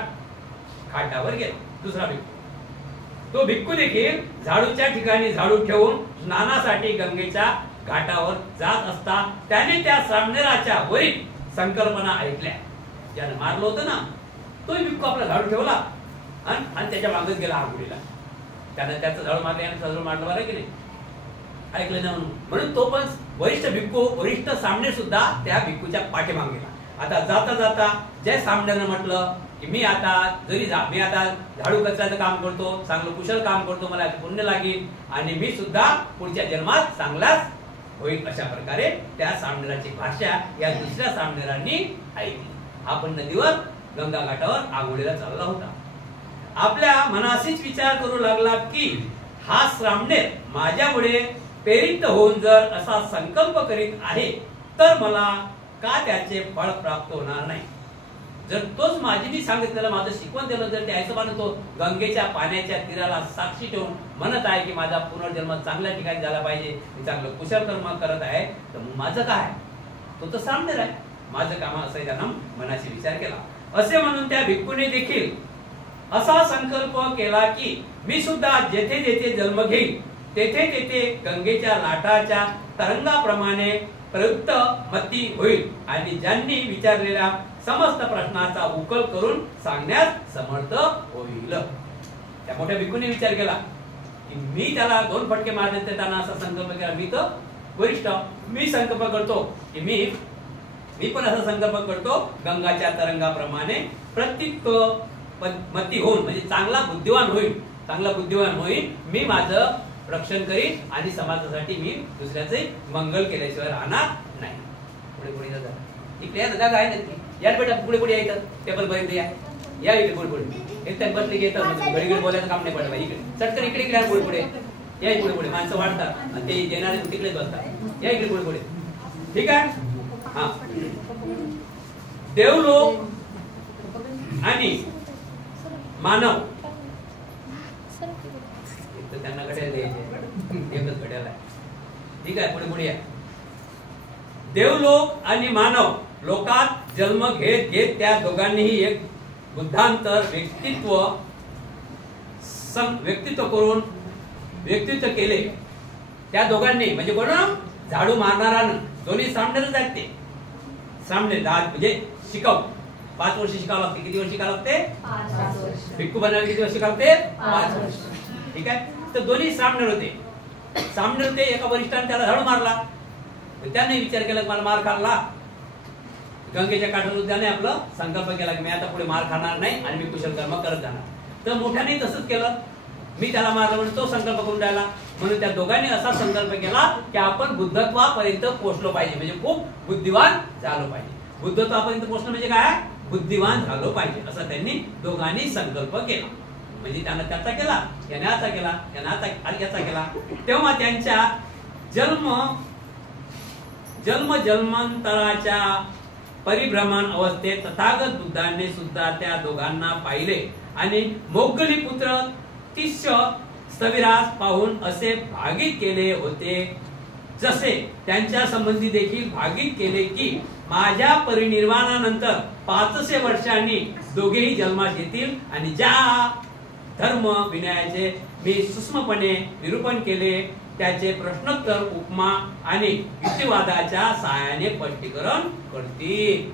घाटावर गेला. दुसरा भिक्खू. तो भिक्खू देखील झाडूच्या ठिकाणी झाडू ठेवून स्नानासाठी गंगेच्या घाटावर जात असता त्याने त्या सामनेराच्या वरील संकल्पना ऐकल्या. ज्याने मारलं होतं ना तो भिक्खू आपला झाडू ठेवला आणि त्याच्या मागत गेला आंघोळीला. त्याने त्याचं झाडू मारलं आणि झाडू मारलं बरं की नाही, ऐकलं ना म्हणून तो पण वरिष्ठ भिक्खू वरिष्ठ सामने सुद्धा त्या भिक्खूच्या पाठीमागे गेला. आता जाता जाता जय सामण्यानं म्हटलं की मी आता झाडू कचऱ्याचं काम करतो, चांगलं कुशल काम करतो, मला पुण्य लागेल आणि मी सुद्धा पुढच्या जन्मात चांगलाच होईल. अशा प्रकारे त्या सामनेराची भाषा या दुसऱ्या सामनेरांनी ऐकली. आपण नदीवर गंगा घाटावर आंघोळीला चालला होता. आपल्या मनाशीच विचार करू लागला की हा सामनेर माझ्यामुळे प्रेरित होऊन जर असा संकल्प करीत आहे तर मला का त्याचे फळ प्राप्त होणार नाही. जर तोच मी सांगितलेलं माझं शिकवण दिलं तर त्या हिशोबाने तो गंगेच्या पाण्याच्या तीराला साक्षी ठेवून म्हणत आहे की माझा पुनर्जन्म चांगल्या ठिकाणी झाला पाहिजे, मी चांगलं कुशल कर्म करत आहे, तर माझं काय तो तर सामनेर आहे, माझं काम असं त्यानं मनाशी विचार केला. असे म्हणून त्या भिक्खूने देखील असा संकल्प केला की मी सुद्धा जेथे जेथे जन्म घेईल तेथे तेथे गंगेच्या लाटाच्या तरंगाप्रमाणे प्रयुक्त मती होईल आणि ज्यांनी विचारलेल्या समस्त प्रश्नाचा उकल करून सांगण्यास समर्थ होईल. त्या मोठ्या भिक्खूने विचार केला की मी त्याला 2 फटके मारले तर त्यांना असा संकल्प केला. मी तर वरिष्ठ, मी संकल्प करतो की मी पण असा संकल्प करतो गंगाच्या तरंगाप्रमाणे प्रत्येक मती होऊन म्हणजे चांगला बुद्धिवान होईल, मी माझं रक्षण करीन आणि समाजासाठी मी दुसऱ्याचे मंगल केल्याशिवाय राहणार नाही. पुढे इकडे या जागा आहे नक्की या बेटा, पुढे यायचं टेबल पर्यंत या इकडे पुढे एक बसले की येतात घडी बोलायचं काम नाही पडलं. इकडे चटकन इकडे पुढे या पुढे माणसं वाढतात आणि ते देणारे तिकडेच बसतात. या इकडे पुढे ठीक आहे. हा देवलोक आणि मानव त्यांना घड्याळ द्यायचे, एकच घड्याळ आहे. ठीक आहे पुढे या. देवलोक आणि मानव लोकात जन्म घेत घेत त्या दोघांनीही एक बुद्धांतर व्यक्तित्व केले. त्या दोघांनी म्हणजे कोण झाडू मारणारानं दोन्ही सामनेच आहेत. ते सामने म्हणजे शिकाऊ 5 वर्ष शिकावं लागते. किती वर्ष शिकावं लागते? 5 वर्ष. भिक्खू बनायला किती वर्ष शिकावं लागते? 5 वर्ष. ठीक आहे. तर दोन्ही सामने होते. एका वरिष्ठाने त्याला झाडू मारला, त्याने विचार केला मला मार खाल्ला. गंगेच्या काठावर त्याने आपलं संकल्प केला की मी आता पुढे मार खाणार नाही आणि मी कुशल कर्म करत जाणार. तर मोठ्याने तसंच केलं. मी त्याला मारलं म्हणून तो संकल्प करून राहिला. म्हणून त्या दोघांनी असा संकल्प केला की आपण बुद्धत्वापर्यंत पोहोचलो पाहिजे, म्हणजे खूप बुद्धिवान झालो पाहिजे. बुद्धत्वापर्यंत पोहोचणं म्हणजे काय? बुद्धिवान झालो पाहिजे असा त्यांनी दोघांनी संकल्प केला. म्हणजे त्यानं त्याचा केला, याने असा केला, याचा केला. तेव्हा त्यांच्या जन्मांतराच्या परिभ्रमण अवस्थेत तथागत बुद्धांनी सुद्धा त्या दोघांना पाहिले आणि मोगली पुत्र तिष्य स्थविरास पाहून असे भागित केले होते जसे त्यांच्या संबंधी देखील भागित केले की माझ्या परिनिर्वाणानंतर 500 वर्षांनी दोघेही जन्मास येतील आणि ज्या धर्म विनयाचे मी सूक्ष्मपणे निरूपण केले त्याचे प्रश्नोत्तर उपमा आणि युक्तिवादाच्या सहाय्याने स्पष्टीकरण करतील.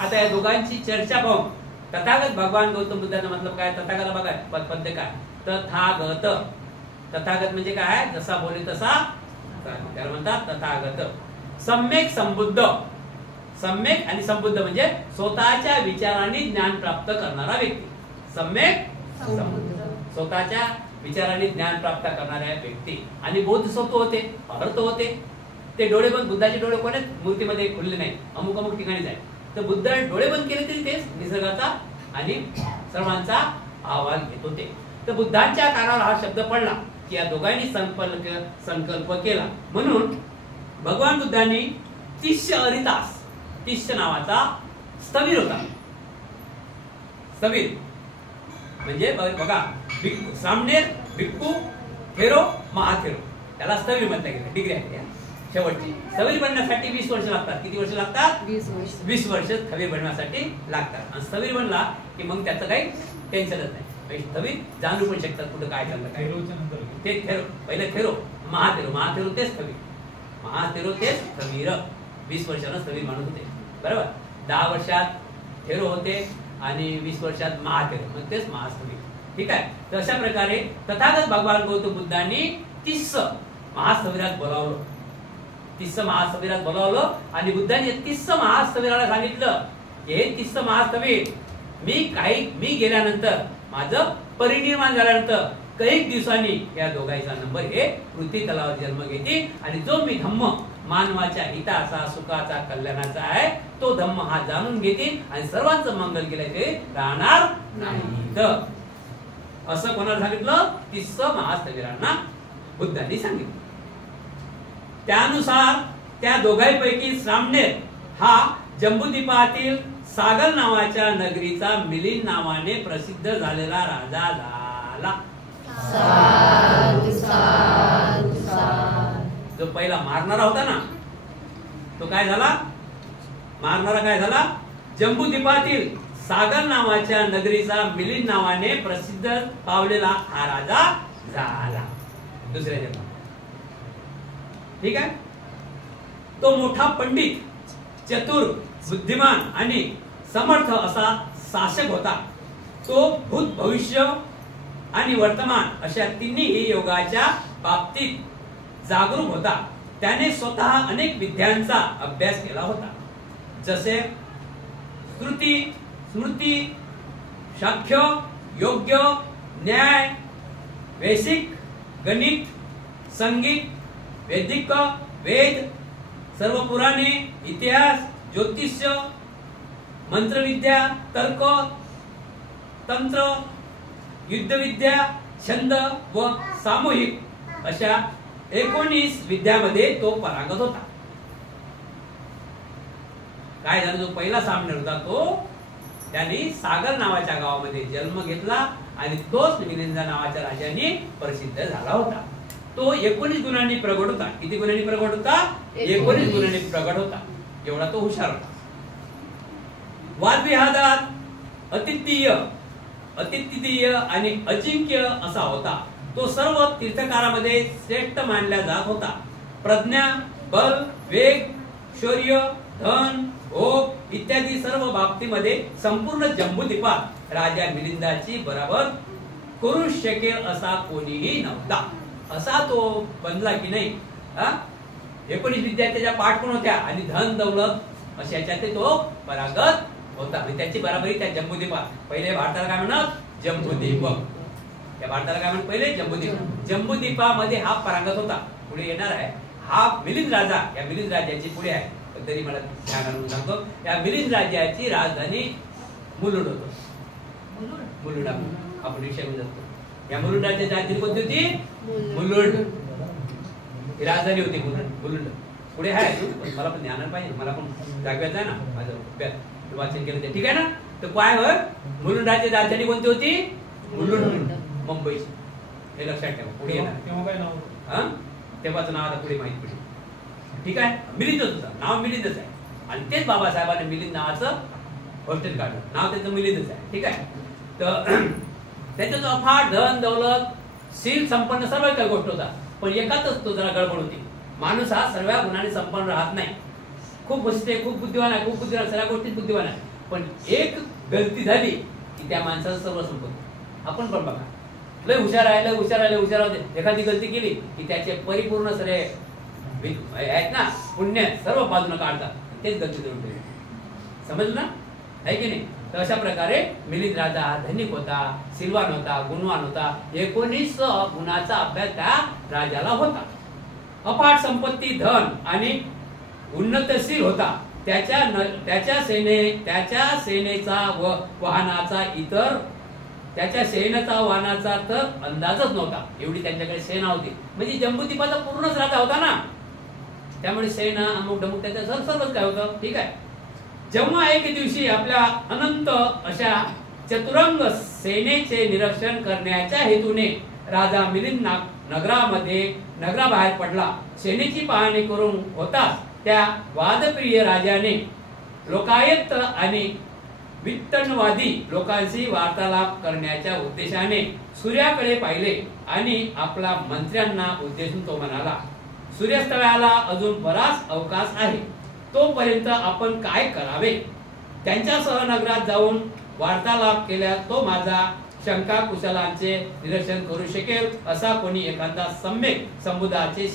आता या दोघांची चर्चा पाहून तथागत भगवान गौतम बुद्धाचा मतलब काय? तथागत बघा पद्य काय? तथागत तथागत म्हणजे काय? जसा बोले तसा त्याला म्हणतात तथागत. सम्यक संबुद्ध, सम्यक आणि संबुद्ध म्हणजे स्वतःच्या विचारांनी ज्ञान प्राप्त करणारा व्यक्ती. सम्यक संबुद्ध, स्वतःच्या विचारांनी ज्ञान प्राप्त करणाऱ्या व्यक्ती. आणि बोधसत्व होते, अर्थ होते. ते डोळे बंद, बुद्धाचे डोळे कोणच मूर्तीमध्ये खुलले नाही, अमुक अमुक ठिकाणीच आहे. तर बुद्ध डोळे बंद केले तरी तेच निसर्गाचा आणि सर्वांचा अहवाल घेत होते. तर बुद्धांच्या कानावर हा शब्द पडला की या दोघांनी संकल्प केला. म्हणून भगवान बुद्धांनी 30 अरितास, 30 नावाचा स्थवीर होता. स्थवीर म्हणजे बघा, सामनेर, भिक्खू, थेरो, महाथेरो, त्याला स्थवीर म्हणता गेलं. डिग्री आहे शेवटची. स्थवीर बनण्यासाठी 20 वर्ष लागतात. किती वर्ष लागतात? 20 वर्ष स्थवीर बनण्यासाठी लागतात. आणि स्थवीर बनला की मग त्याचं काही टेन्शनच नाही. स्थवीर जाणू पण शकतात कुठं काय चाललं काय. ते थेरो, पहिले थेरो, महाथेरो, महाथेरो तेच स्थवीर, महाथेरो तेच स्थवीर. 20 वर्षानं स्थवीर माणूस होते. बरोबर. 10 वर्षात थेरो होते आणि 20 वर्षात महाथेरो, मग तेच महास्थवीर. ठीक आहे. तर अशा प्रकारे तथागत भगवान गौतम बुद्धांनी 30 महास्थवीरात बोलावलं. 30 महास्थवीरात बोलावलं आणि बुद्धांनी 30 महास्थवीराला सांगितलं की हे 30 महास्थवीर मी गेल्यानंतर, माझं परिनिर्वाण झाल्यानंतर काही दिवसांनी या दोघांचा नंबर हे पृथ्वी तलावर जन्म घेते. आणि जो मी धम्म मानवाच्या हिताचा, सुखाचा, कल्याणाचा आहे तो धम्म हा जाणून घेतील आणि सर्वांचं मंगल केल्याचे राहणार नाही. तर असं कोणाला सांगितलं? 30 महास्थवीरांना बुद्धांनी सांगितलं. त्यानुसार त्या दोघांपैकी सामनेर हा जम्बूद्वीपातील सागर नावाच्या नगरीचा मिलिंद नावाने प्रसिद्ध झालेला राजा झाला. जो पहिला मारणारा होता ना, तो काय झाला? मारणारा काय झाला? जम्बूद्वीपातील सागर नावाच्या नगरीचा मिलिंद नावाने प्रसिद्ध पावलेला हा राजा झाला दुसऱ्या जन्मात. ठीक आहे. तो मोठा पंडित, चतुर, बुद्धिमान आणि समर्थ असा शासक होता. तो भूत, भविष्य आणि वर्तमान अशा तिन्ही योगाच्या बाबतीत जागरूक होता. त्याने स्वतः अनेक विद्यांचा अभ्यास केला होता, जसे श्रुती, स्मृती, साख्य, योग्य, न्याय, वैशिक, गणित, संगीत, वैदिक, वेद, सर्व पुराणे, इतिहास, ज्योतिष्य, मंत्रविद्या, तर्क, तंत्र, युद्धविद्या, छंद व सामूहिक अशा 19 विद्यामध्ये तो पारंगत होता. काय झालं? जो पहिला सामना होता तो त्यांनी सागर नावाच्या गावामध्ये जन्म घेतला आणि तोच मिलिंद नावाच्या राजाने प्रसिद्ध झाला होता. तो 19 गुणांनी प्रगट होता. किती गुणांनी प्रगट होता? 19 गुणांनी प्रगट होता. एवढा तो हुशार होता. वादविवादात अतिथीय आणि अजिंक्य असा होता. तो सर्व तीर्थकारामध्ये श्रेष्ठ मानला जात होता. प्रज्ञा, बल, वेग, शौर्य, धन, भोग इत्यादी सर्व बाबतीमध्ये संपूर्ण जम्बूद्वीपात राजा मिलिंदाची बरोबर करू शकेल असा कोणीही नव्हता. असा तो बनला की नाही. 19 विद्या त्याच्या पाठ पण होत्या आणि धन दौलत अशाच्यात तो परागत होता. त्याची बराबरी त्या जम्बूद्वीपात. पहिले भारताला काय म्हणत? जम्बूद्वीप. या भारताला काय म्हणत? पहिले जम्बूद्वीप. जम्बूद्वीपामध्ये हा परागत होता. पुढे येणार आहे हा मिलिंद राजा. या मिलिंद राज्याची पुढे आहे, पण तरी मला ध्यान आणून सांगतो. या मिलिंद राज्याची राजधानी मुलुंड होतो. मुलुंड आपण विषय जातो. या मुलुंड राज्याची राजधानी कोणती होती? मुलुंड. ही राजधानी होती मुलुंड. पुढे आहे मला पण ध्यान पाहिजे, मला पण जागवायचं आहे ना, माझं वाचन केलं ते. ठीक आहे ना. तर काय होय? मुलुंड राज्याची राजधानी कोणती होती? मुलुंड, मुंबईची. हे लक्षात ठेवा. पुढे येणार तेव्हाचं नाव आता पुढे माहिती पडेल. ठीक आहे. मिलिंदच होतं नाव, मिलिंदच आहे. आणि तेच बाबासाहेबांनी मिलिंद नावाचं हॉस्टेल काढलं. नाव त्याचं मिलिंदच आहे. ठीक आहे. तर त्याचा जो अफाट धन दौलत, शील संपन्न सर्व काही गोष्ट होता, पण एकातच तो जरा गडबड होती. माणूस हा सर्व गुणांनी संपन्न राहत नाही. खूप हुशार, खूप बुद्धिवान आहे, खूप बुद्धिवान, सर्व गोष्टीत बुद्धिवान आहे, पण एक गलती झाली की त्या माणसाचं सर्व संपत. आपण पण बघा, लय हुशार आहे, लय हुशार आहे, लय हुशार होते. एखादी गलती केली की त्याचे परिपूर्ण सरे आहेत ना पुण्य सर्व बाजूने काढतात, तेच गलती करून ठेवली. समजलं ना, आहे की नाही? तर अशा प्रकारे मिलिंद राजा धनिक होता, सिलवान होता, गुणवान होता. 19 गुणाचा अभ्यास त्या राजाला होता. अफाट संपत्ती, धन आणि उन्नतशील होता. त्याच्या सेनेचा व वाहनाचा इतर त्याच्या सेनेचा वाहनाचा तर अंदाजच नव्हता. एवढी त्यांच्याकडे सेना होती. म्हणजे जम्बूद्वीपाचा पूर्णच राजा होता ना, त्यामुळे सेना अमुक डमुक त्याच्या सर्वच काय होतं. ठीक आहे. जेव्हा एक दिवशी आपल्या अनंत अशा चतुरंग सेनेचे निरीक्षण करण्याच्या हेतूने राजा मिलिंद नगराबाहेर पडला. सेनेची पाहणी करून होताच त्या वादप्रिय राजाने लोकायत आणि वित्तनवादी लोकांशी वार्तालाप करण्याच्या उद्देशाने सूर्याकडे पाहिले आणि आपल्या मंत्र्यांना उद्देशून तो म्हणाला, सूर्यास्तळाला अजून बराच अवकाश आहे, तोपर्यंत आपण काय करावे? त्यांच्यासह नगरात जाऊन वार्तालाप केल्यास तो माझा शंका कुशलांचे निरीक्षण करू शकेल असा कोणी एखादा सम्यक संबुद्धाचे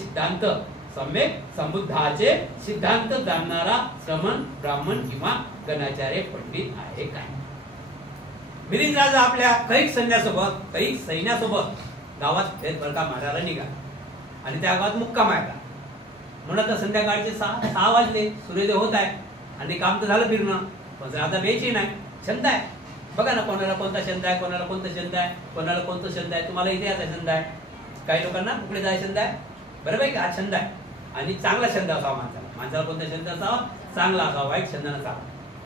सिद्धांत जाणणारा श्रमण, ब्राह्मण किंवा गणाचार्य पंडित आहे काय? मिलिंद राजा आपल्या कैक सैन्यासोबत गावात बरका मारायला निघाला आणि त्या गावात मुक्काम आहे. म्हणत संध्याकाळचे 6 वाजले, सूर्योदय होत आहे आणि काम तर झालं फिरणं, पण आता वेळची नाही. छंद आहे बघा ना, कोणाला कोणता छंद आहे, कोणाला कोणता छंद आहे, कोणाला कोणता छंद आहे. तुम्हाला इथे याचा छंद आहे, काही लोकांना कुठे जायचा छंद आहे. बरोबर आहे का? हा छंद आहे आणि चांगला छंद असावा माणसाला कोणता छंद असावा? चांगला असावा, वाईट छंद नसावा.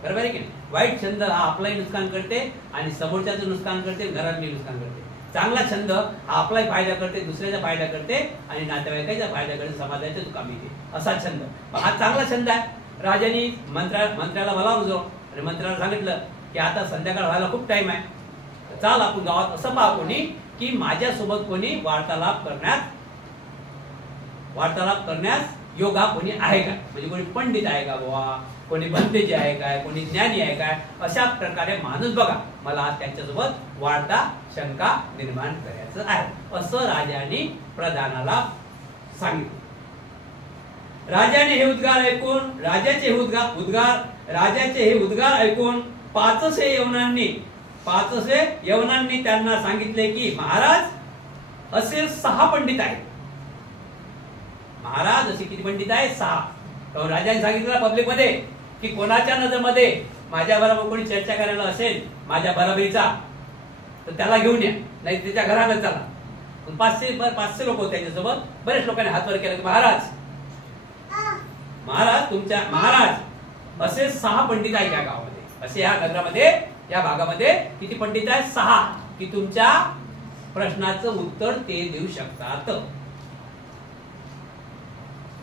बरोबर आहे की नाही? वाईट छंद हा आपलाही नुकसान करते आणि समोरच्याचं नुकसान करते, घरातली नुकसान करते. चांगला छंद हा आपलाही फायदा करते, दुसऱ्याचा फायदा करते आणि नातेवाईकाचा फायदा करते, समाजाच्या कामी येते. असा छंद हा चांगला छंद आहे. राजाने मंत्र्याला बोलावलं आणि मंत्र्याला सांगितलं की आता संध्याकाळ व्हायला खूप टाइम आहे, चाल आपण गावात असं पहा कोणी की माझ्यासोबत कोणी वार्तालाप करण्यास योगा कोणी आहे का? म्हणजे कोणी पंडित आहे का बाबा, कोणी भंतेजी आहे काय, कोणी ज्ञानी आहे काय, अशा प्रकारे माणूस बघा, मला आज त्यांच्यासोबत वार्ता शंका निर्माण करायचं आहे, असं राजाने प्रधानाला सांगितलं. राजाचे हे उद्गार ऐकून 500 यवनांनी त्यांना सांगितले की महाराज असे 6 पंडित आहेत. महाराज असे किती पंडित आहेत? 6. तर राजाने सांगितलं पब्लिक मध्ये की कोणाच्या नजरमध्ये माझ्या बरोबर कोणी चर्चा करायला असेल माझ्या बरोबरीचा तर त्याला घेऊन या, नाही त्याच्या घराला चला. 500 लोक होते त्याच्यासोबत. बरेच लोकांनी हात वर केला की महाराज असे 6 पंडित आहेत या गावामध्ये, असे या नगरामध्ये या भागामध्ये किती पंडित आहेत? 6, की तुमच्या प्रश्नाचं उत्तर ते देऊ शकतात.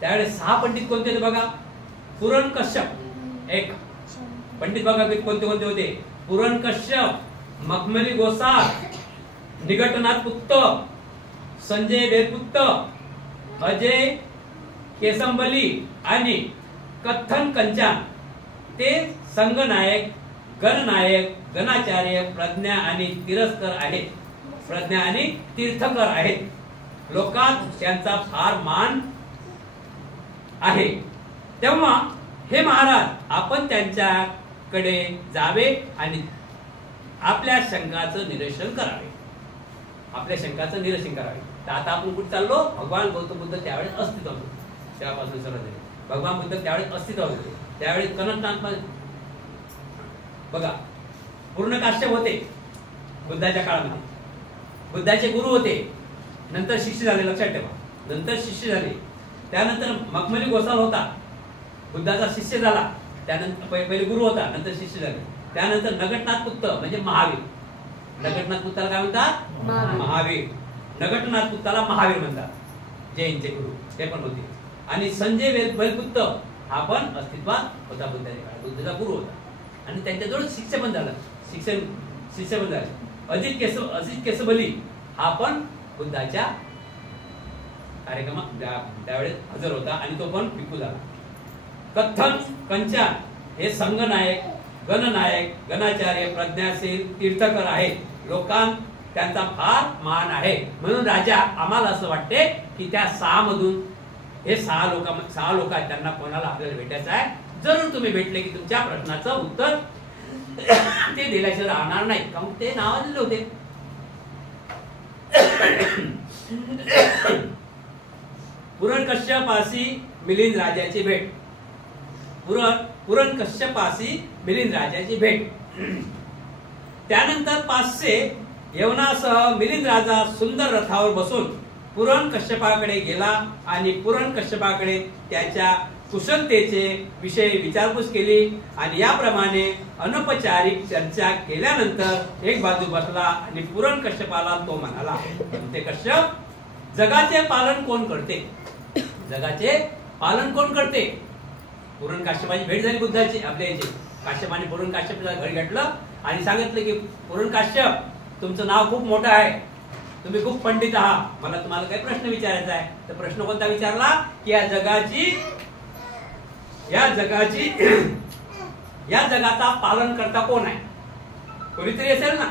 त्यावेळेस 6 पंडित कोणते होते बघा? पुरण कश्यप एक पंडित बघा कोणते होते? पुरण कश्यप, मखमली गोसाळ, निघटनाथ पुत्त, संजय वेदपुत्त, अजय केसंबली आणि कथन कंचान. ते संगनायक, गणनायक, गणाचार्य, प्रज्ञा आणि तीर्थकर आहेत. लोकात त्यांचा फार मान आहे. तेव्हा हे महाराज आपण त्यांच्याकडे जावे आणि आपल्या शंकाचं निरसन करावे. तर आता आपण कुठे चाललो? भगवान गौतम बुद्ध त्यावेळेस अस्तित्व होते. तेव्हापासून सर्व भगवान बुद्ध त्यावेळेस अस्तित्व होते. त्यावेळेस कनकनाथ बघा पूर्ण काश्यप होते बुद्धाच्या काळामध्ये. बुद्धाचे गुरु होते, नंतर शिष्य झाले. लक्षात ठेवा, नंतर शिष्य झाले. त्यानंतर मखमली गोसाल होता, बुद्धाचा शिष्य झाला. त्यानंतर पहिले गुरु होता, नंतर शिष्य झाले. त्यानंतर नगटनाथ पुत्त म्हणजे महावीर. नगटनाथ पुत्ताला काय म्हणतात? महावीर. नगटनाथ पुत्ताला महावीर म्हणतात. जैनचे गुरु ते पण होते. आणि संजय वेदपुत्त हा पण अस्तित्वात होता बुद्धाच्या काळात. बुद्धाचा गुरु होता आणि त्यांच्याजवळ शिष्य पण झाला. अजित केसबली हा पण बुद्धाच्या कार्यक्रमात त्यावेळेस हजर होता आणि तो पण भिक्खू झाला. कथन कंचान हे संघनायक, गणनायक, गणाचार्य, प्रज्ञाशील, तीर्थकर आहेत. त्यांचा फार मान आहे. म्हणून राजा आम्हाला असं वाटते की त्या 6 मधून हे 6 लोक आहेत, त्यांना कोणाला आपल्याला भेटायचं आहे. जरूर तुम्ही भेटले की तुमच्या प्रश्नाचं उत्तर ते दिल्याशिवाय राहणार नाही, कारण ते नाव दिले होते. पुरणकश्यपासी मिलिंद राजाची भेट. पुरणकश्यपासी मिलिंद राजाची भेट. त्यानंतर 500 यवनासह मिलिंद राजा सुंदर रथावर बसून पुरणकश्यपाकडे गेला आणि पुरणकश्यपाकडे त्याच्या कुशलतेचे विषयी विचारपूस केली आणि याप्रमाणे अनौपचारिक चर्चा केल्यानंतर एक बाजू बसला आणि पुरणकश्यपाला तो म्हणाला, ते कश्यप, जगाचे पालन कोण करते? जगाचे पालन कोण करते? पुरणकाश्यपाची भेट झाली बुद्धाची आपल्या याची. काश्यपाने पुरणकाश्यपाला घरी घेतलं आणि सांगितलं की पुरणकाश्यप, तुमचं नाव खूप मोठं आहे, तुम्ही खूप पंडित आहात, मला तुम्हाला काही प्रश्न विचारायचा आहे. तर प्रश्न कोणता विचारला की या जगाचा पालन करता कोण आहे? कोणीतरी असेल ना.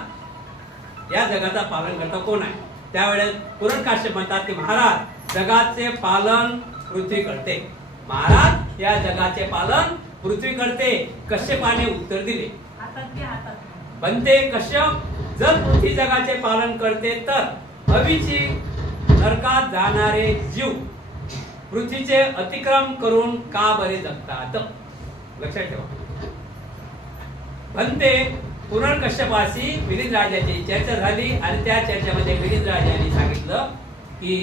या जगाचा पालन करता कोण आहे? त्यावेळेस पुरणकाश्यप म्हणतात की महाराज, जगाचे पालन पृथ्वी करते. महाराज, या जगाचे पालन पृथ्वी करते. कश्यपाने उत्तर दिले, बनते कश्यप, जर पृथ्वी जगाचे पालन करते तर हवीची नरकात जाणारे जीव पृथ्वीचे अतिक्रम करून का बरे जगतात? लक्षात ठेवा. बनते पुरणकश्यपाशी मिलिंद राजाची चर्चा झाली आणि त्या चर्चेमध्ये मिलिंद राजाने सांगितलं की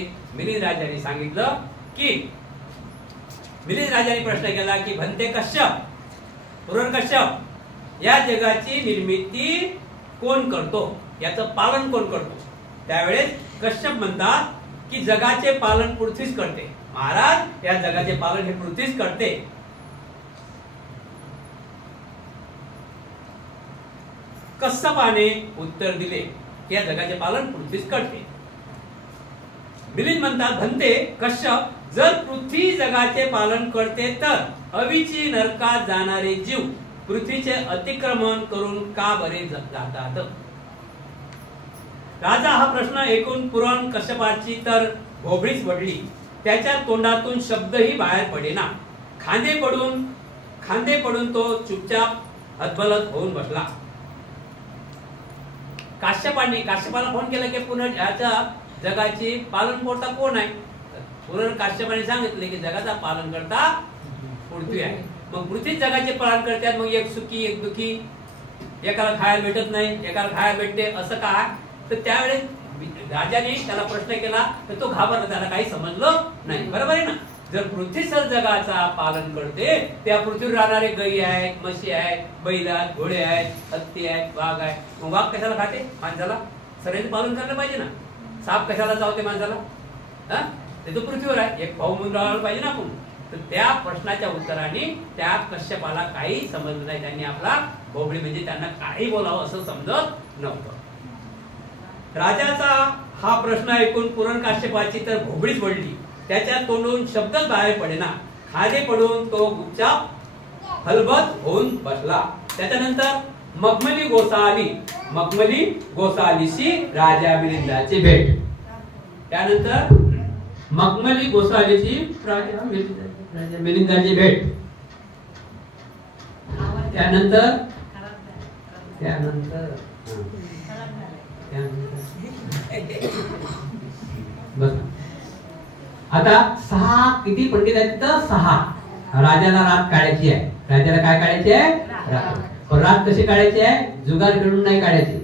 मिलिंद राजाने प्रश्न केला की बनते कश्यप, पुरणकश्यप, या जगाची निर्मिती कोण करतो? याचं पालन कोण करतो? त्यावेळेस कश्यप म्हणतात की जगाचे पालन पृथ्वीच करते. महाराज, या जगाचे पालन हे पृथ्वीच करते. कश्यपाने उत्तर दिले की या जगाचे पालन पृथ्वीच करते. मिलिंद म्हणतात, बनते कश्यप, जर पृथ्वी जगाचे पालन करते तर अवीची नरकात जाणारे जीव पृथ्वीचे अतिक्रमण करून का बरे जातात? राजा हा प्रश्न ऐकून पुरणकश्यपाची तर भोबळीच वडली. त्याच्या तोंडातून शब्दही बाहेर पडेना. खांदे पडून तो चुपचाप हतबलत होऊन बसला. काश्यपाला फोन केला की पुन्हा जगाची पालन करता कोण आहे? पुरणकाश्यपाने सांगितले की जगाचा पालन करता पृथ्वी आहे. मग पृथ्वी जगाचे पालन करतात, मग एक सुखी एक दुखी, एकाला खायला भेटत नाही, एकाला खायला भेटते, असं काय? तर त्यावेळेस राजाने त्याला प्रश्न केला तर तो घाबरला, त्याला काही समजलं नाही. बरोबर आहे ना. जर पृथ्वी सर जगाचा पालन करते, त्या पृथ्वीवर राहणारे गायी आहेत, म्हशी आहेत, बैल आहेत, घोडे आहेत, हत्ती आहेत, वाघ आहे. मग वाघ कशाला खाते? माणसाला. सगळ्यांचं पालन करायला पाहिजे ना. साप कशाला चावते माणसाला? ते तो पृथ्वीवर आहे. एक पाऊल म्हणून राहायला पाहिजे ना आपण. तर त्या प्रश्नाच्या उत्तराने त्या कश्यपाला काही समजलं नाही. त्यांनी आपला भोबळी म्हणजे त्यांना काही बोलावं असं समजत नव्हतं. राजाचा हा प्रश्न ऐकून पुरणकाश्यपाची तर भोबळीच वळली. त्याच्या तोंडून शब्दच बाहेर पडेना. खादे पडून तो गुपचाप हलबत होऊन बसला. त्याच्यानंतर मखमली गोसालीशी राजा मिलिंदाची भेट. त्यानंतर मखमली गोसालीची राजा मिलिंदाची भेट. त्यानंतर बस आता 6 किती पंडित आहेत तर 6. राजाला रात काढायची आहे. राजाला काय काढायची आहे? रात. रात कशी काढायची आहे? जुगार खेळून नाही काढायची,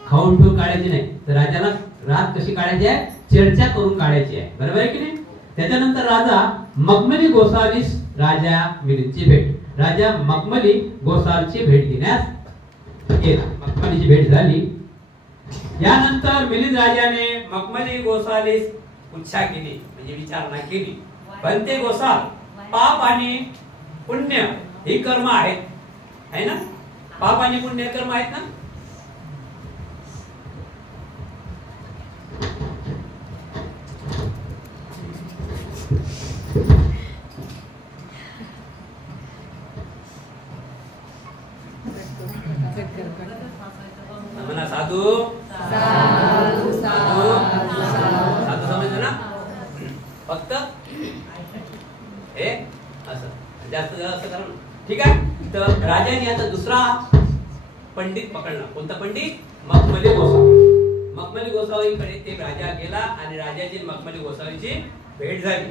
खाऊन पिऊन काढायची नाही. तर राजाला रात कशी काढायची आहे? चर्चा करून काढायची आहे. बरोबर आहे की नाही? त्याच्यानंतर राजा मखमली गोसालीस राजा मिलिंदची भेट. राजा मखमली गोसालची भेट घेण्यास गेला. मखमलीची भेट झाली. यानंतर मिलिंद राजाने मखमली गोसालीस पुच्छा केली, म्हणजे विचारणा केली. बनते गोसाल, पाप आणि पुण्य ही कर्म आहेत, है ना? पाप आणि पुण्य कर्म आहेत ना? म्हणा साधू फक्त हे असं जास्त असं करा. ठीक आहे. तर राजाने आता दुसरा पंडित पकडला. कोणता पंडित? मखमली गोसावी. मखमली गोसावीकडे ते राजा गेला आणि राजाची मखमली गोसावीची भेट झाली.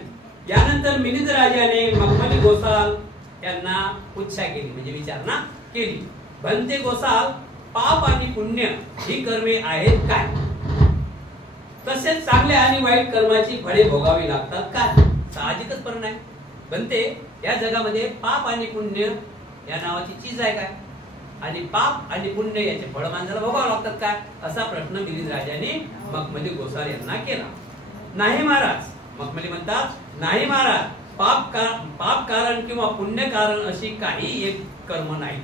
यानंतर मिलिंद राजाने मखमली गोसाल यांना पुच्छा केली, म्हणजे विचारणा केली. भंते गोसाल, पाप आणि पुण्य ही कर्मे आहेत काय? तसेच चांगल्या आणि वाईट कर्माची फळे भोगावी लागतात काय? साहजिकच पण नाही. भंते, या जगामध्ये पाप आणि पुण्य या नावाची चीज आहे काय? आणि पाप आणि पुण्य याचे फळ माणसाला भोगावं लागतात काय? असा प्रश्न मिलिंद राजाने मखमली गोसाल यांना केला. नाही महाराज, मखमली म्हणतात, नाही महाराज, पाप कारण किंवा पुण्य कारण अशी काही एक कर्म नाही.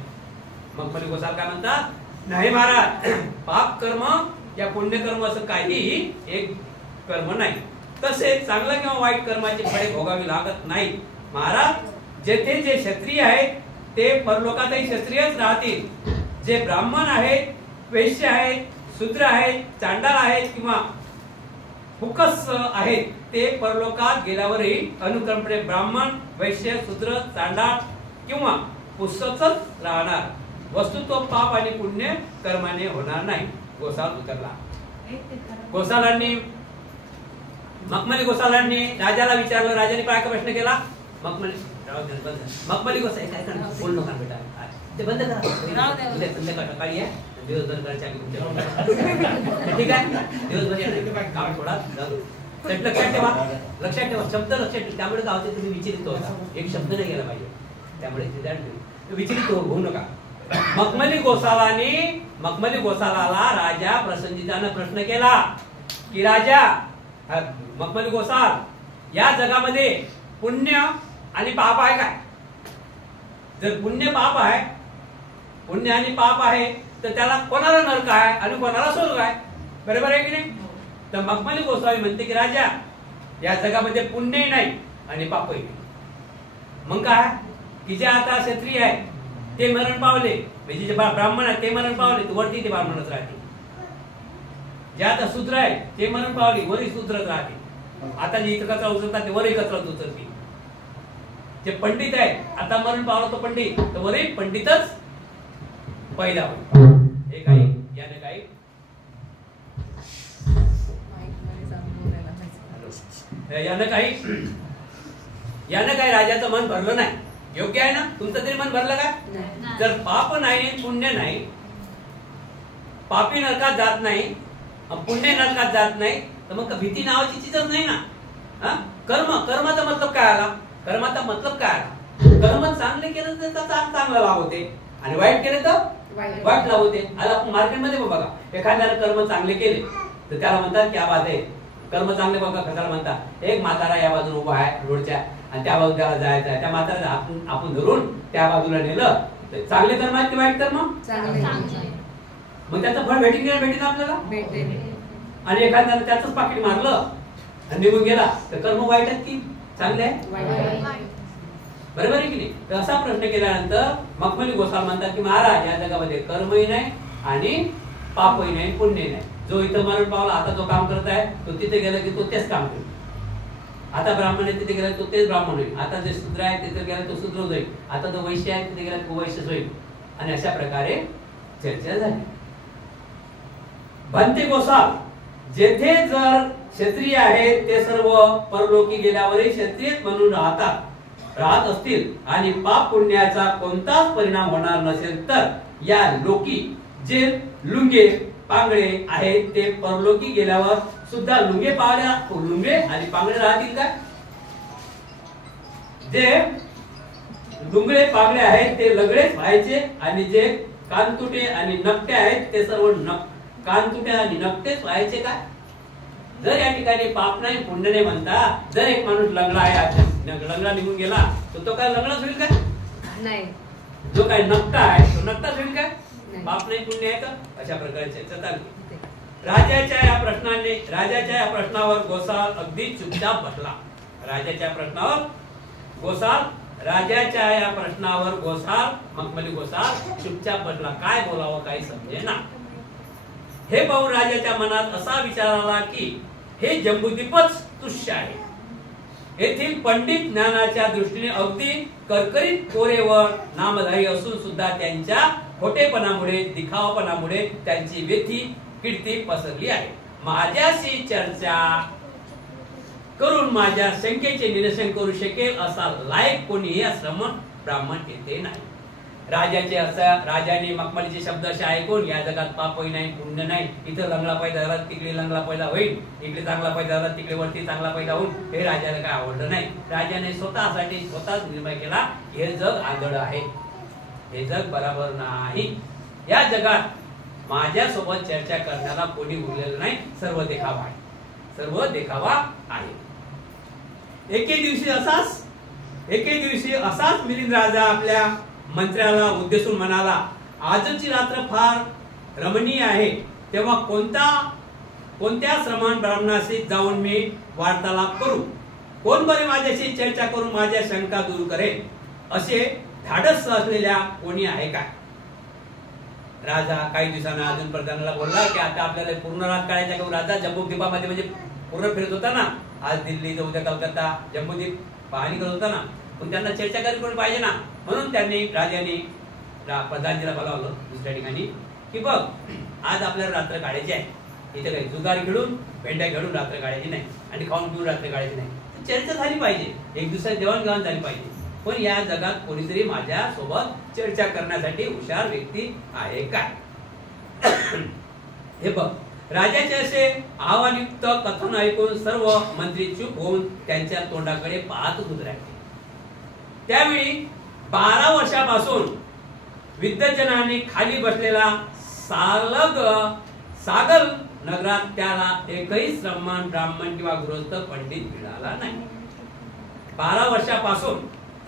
मखमली गोसाल काय म्हणतात? नाही महाराज, पाप कर्म या पुण्य कर्म असं काही एक कर्म नाही. तसेच चांगल्या किंवा वाईट कर्माची फळे भोगावी लागत नाही. महाराज, जेथे जे क्षत्रिय आहेत ते परलोकातही क्षत्रियच राहतील. जे ब्राह्मण आहेत, वैश्य आहेत, शूद्र आहेत, चांडाळ आहेत किंवा फुकस आहेत ते परलोकात गेल्यावरही अनुक्रमपणे ब्राह्मण, वैश्य, शूद्र, चांडाळ किंवा पुस्तकच राहणार. वस्तुत्व पाप आणि पुण्य कर्माने होणार नाही. गोसाल उतरला. गोसालांनी मखमली गोसालांनी राजाला विचारलं. राजाने काय प्रश्न केला? मखमली गोसाई काय करणार? बोल नका बेटा, ते बंद करा. उद्या संध्याकाळ सकाळी या, दिवसभर घरच्या ठीक आहे. दिवसभर काम थोडा लक्षात ठेवा, लक्षात ठेवा, शब्द लक्षात ठेवा. त्यामुळे गावचे तुम्ही विचलित होता. एक शब्द नाही गेला पाहिजे. त्यामुळे विचलित होऊ नका. मखमली गोसालाला राजा प्रसन्नचित्ताने प्रश्न केला की राजा, मखमली गोसाल, या जगामध्ये पुण्य आणि पाप आहे काय? जर पुण्य आणि पाप आहे तर त्याला कोणाला नरक आहे आणि कोणाला स्वर्ग आहे? बरोबर आहे की नाही? तर मखमली गोसावी म्हणते की राजा, या जगामध्ये पुण्यही नाही आणि पापही नाही. मग काय की जे आता क्षत्रिय आहे ते मरण पावले, म्हणजे जे ब्राह्मण आहे ते मरण पावले, तर वरती ते ब्राह्मणच राहते. जे आता शूद्र आहे ते मरण पावले, वरही शूद्रच राहते. आता जे इथं कचरा उचलतात ते वरही कचराच उचलते. जे पंडित आहे, आता मरण पावला तो पंडित, तर वरही पंडितच पैदा होईल. हे काही याने काही यानं काही राजाचं मन भरलं नाही. योग्य आहे ना? तुमचं तरी मन भरलं का? जर पाप नाही, पुण्य नाही, पापी नरकात जात नाही, पुण्य नरकात जात नाही, तर मग भीती नावाची चीजच नाही ना. कर्माचा मतलब काय आला? कर्माचा मतलब काय आला? कर्म चांगले केलं तर त्याचा चांगला लाभ होते आणि वाईट केले तर वाईट लाभ होते. आज आपण मार्केटमध्ये बघा, एखाद्याने कर्म चांगले केले तर त्याला म्हणतात क्या बात आहे. कर्म चांगले बघा कशाला म्हणतात? एक म्हातारा या बाजूला उभा आहे रोडच्या आणि त्या बाजूला त्याला जायचं आहे. त्या म्हाताऱ्याला आपण धरून त्या बाजूला नेलं तर चांगले कर्म आहेत की वाईट कर्म? मग त्याचं फळ भेटेल आपल्याला. आणि एखाद्याने त्याच पाकिट मारलं आणि निघून गेला तर कर्म वाईट आहेत की चांगले आहे? बरोबर आहे की नाही? तर असा प्रश्न केल्यानंतर मखमली गोसाल म्हणतात की महाराज, या जगामध्ये कर्मही नाही आणि पापही नाही, पुण्यही नाही. जो इथं मरण पावला, आता जो काम करत आहे तो तिथे गेला की तो तेच काम करेल. आता ब्राह्मण आहे तिथे गेला तो तेच ब्राह्मण होईल. आता जे शूद्र आहे तिथे गेला तो शूद्र होईल. आता जो वैश्य आहे तिथे गेला तो वैश्यच होईल. आणि अशा प्रकारे चर्चा झाली. भंते गोसाल, जेथे जर क्षत्रिय आहेत ते सर्व परलोकी गेल्यावरही क्षत्रिय म्हणून राहत असतील आणि पाप पुण्याचा कोणताच परिणाम होणार नसेल तर या लोकी जे लुंगे पांगळे आहेत ते परलोकी गेल्यावर सुद्धा लुंगे आणि पांगळे राहतील का? जे लुंगळे पांगळे आहेत ते लगडेच व्हायचे आणि जे कानतुटे आणि नकटे आहेत ते सर्व कानतुटे आणि नकटेच व्हायचे का? जर या ठिकाणी पाप नाही, पुण्य नाही म्हणता, जर एक माणूस लंगडा आहे, लंगडा निघून गेला तर तो काय लंगडाच होईल का? नाही. जो काय नकटा आहे तो नकटाच होईल का? पाप नाही, पुण्य आहे का? अशा प्रकारचे चालली. राजाच्या या प्रश्नावर गोसाल अगदी चुपचाप बसला. राजाच्या या प्रश्नावर गोसाल मखमली गोसाल चुपचाप बसला. काय बोलावं काही समजेना. हे पाहून राजाच्या मनात असा विचार आला की हे जम्बूद्वीपच तुच्छ आहे. येथील पंडित ज्ञानाच्या दृष्टीने अगदी करकरीत कोरे व नामधारी असून सुद्धा त्यांच्या खोटेपणामुळे दिखावापणामुळे त्यांची व्यथी कीर्ती पसरली आहे. माझ्याशी चर्चा करून माझ्या शंकेचे निरसन करू शकेल असा लायक कोणीही आश्रमण ब्राह्मण येथे नाही. राजाने मखमलीचे शब्द असे ऐकून या जगात पापही नाही पुण्य नाही, इथं लंगडा पैदा झाला तिकडे लंगडा पैदा होईल, इकडे चांगला पैदा झाला तिकडे वरती चांगला पैदा होईल, हे राजाला काय आवडलं नाही. राजाने स्वतःसाठी स्वतःच निर्णय केला, हे जग आंधळ आहे, हे जग बरोबर नाही, या जगात माझ्यासोबत चर्चा करण्याला कोणी उरलेलं नाही, सर्व देखावा आहे, सर्व देखावा आहे. एके दिवशी असाच मिलिंद राजा आपल्या मंत्र्याला उद्देशून म्हणाला, आजची रात्र फार रमणीय आहे, तेव्हा कोणत्या श्रमण ब्राह्मणाशी जाऊन मी वार्तालाप करू, कोण बरे माझ्याशी चर्चा करून माझ्या शंका दूर करेल, असे धाडस असलेल्या कोणी आहे काय. राजा काही दिवसांना अजून प्रधानाला बोलला की आता आपल्याला पूर्ण रात काढायचा का. राजा जम्बूद्वीपामध्ये म्हणजे पूर्ण फिरत होता ना, आज दिल्ली तर उद्या कलकत्ता, जम्बूद्वीप पाहणी करत होता ना, पण त्यांना चर्चा करायला कोणी पाहिजे ना, म्हणून राजाने प्रधानजीला बोलावलं दुसऱ्या ठिकाणी की बघ आज आपल्याला रात्र काढायची आहे, इथे काही जुगार खेळून भेंड्या खेळून रात्र काढायची नाही आणि खाऊन पिऊन रात्र काढायची नाही, चर्चा झाली पाहिजे, एक दुसऱ्या देवाणघेवाण झाली पाहिजे, पण या जगात कोणीतरी माझ्या सोबत चर्चा करण्यासाठी हुशार व्यक्ती आहे काय. हे बघ, राजाचे असे आव्हानयुक्त कथन ऐकून सर्व मंत्री चूप होऊन त्यांच्या तोंडाकडे पाहत उभे राहिले. त्यावेळी 12 वर्षापासून विद्वज्जनाने खाली बसलेला सागल नगरात त्याला एकही श्रमण ब्राह्मण किंवा गृहस्थ पंडित मिळाला नाही. 12 वर्षापासून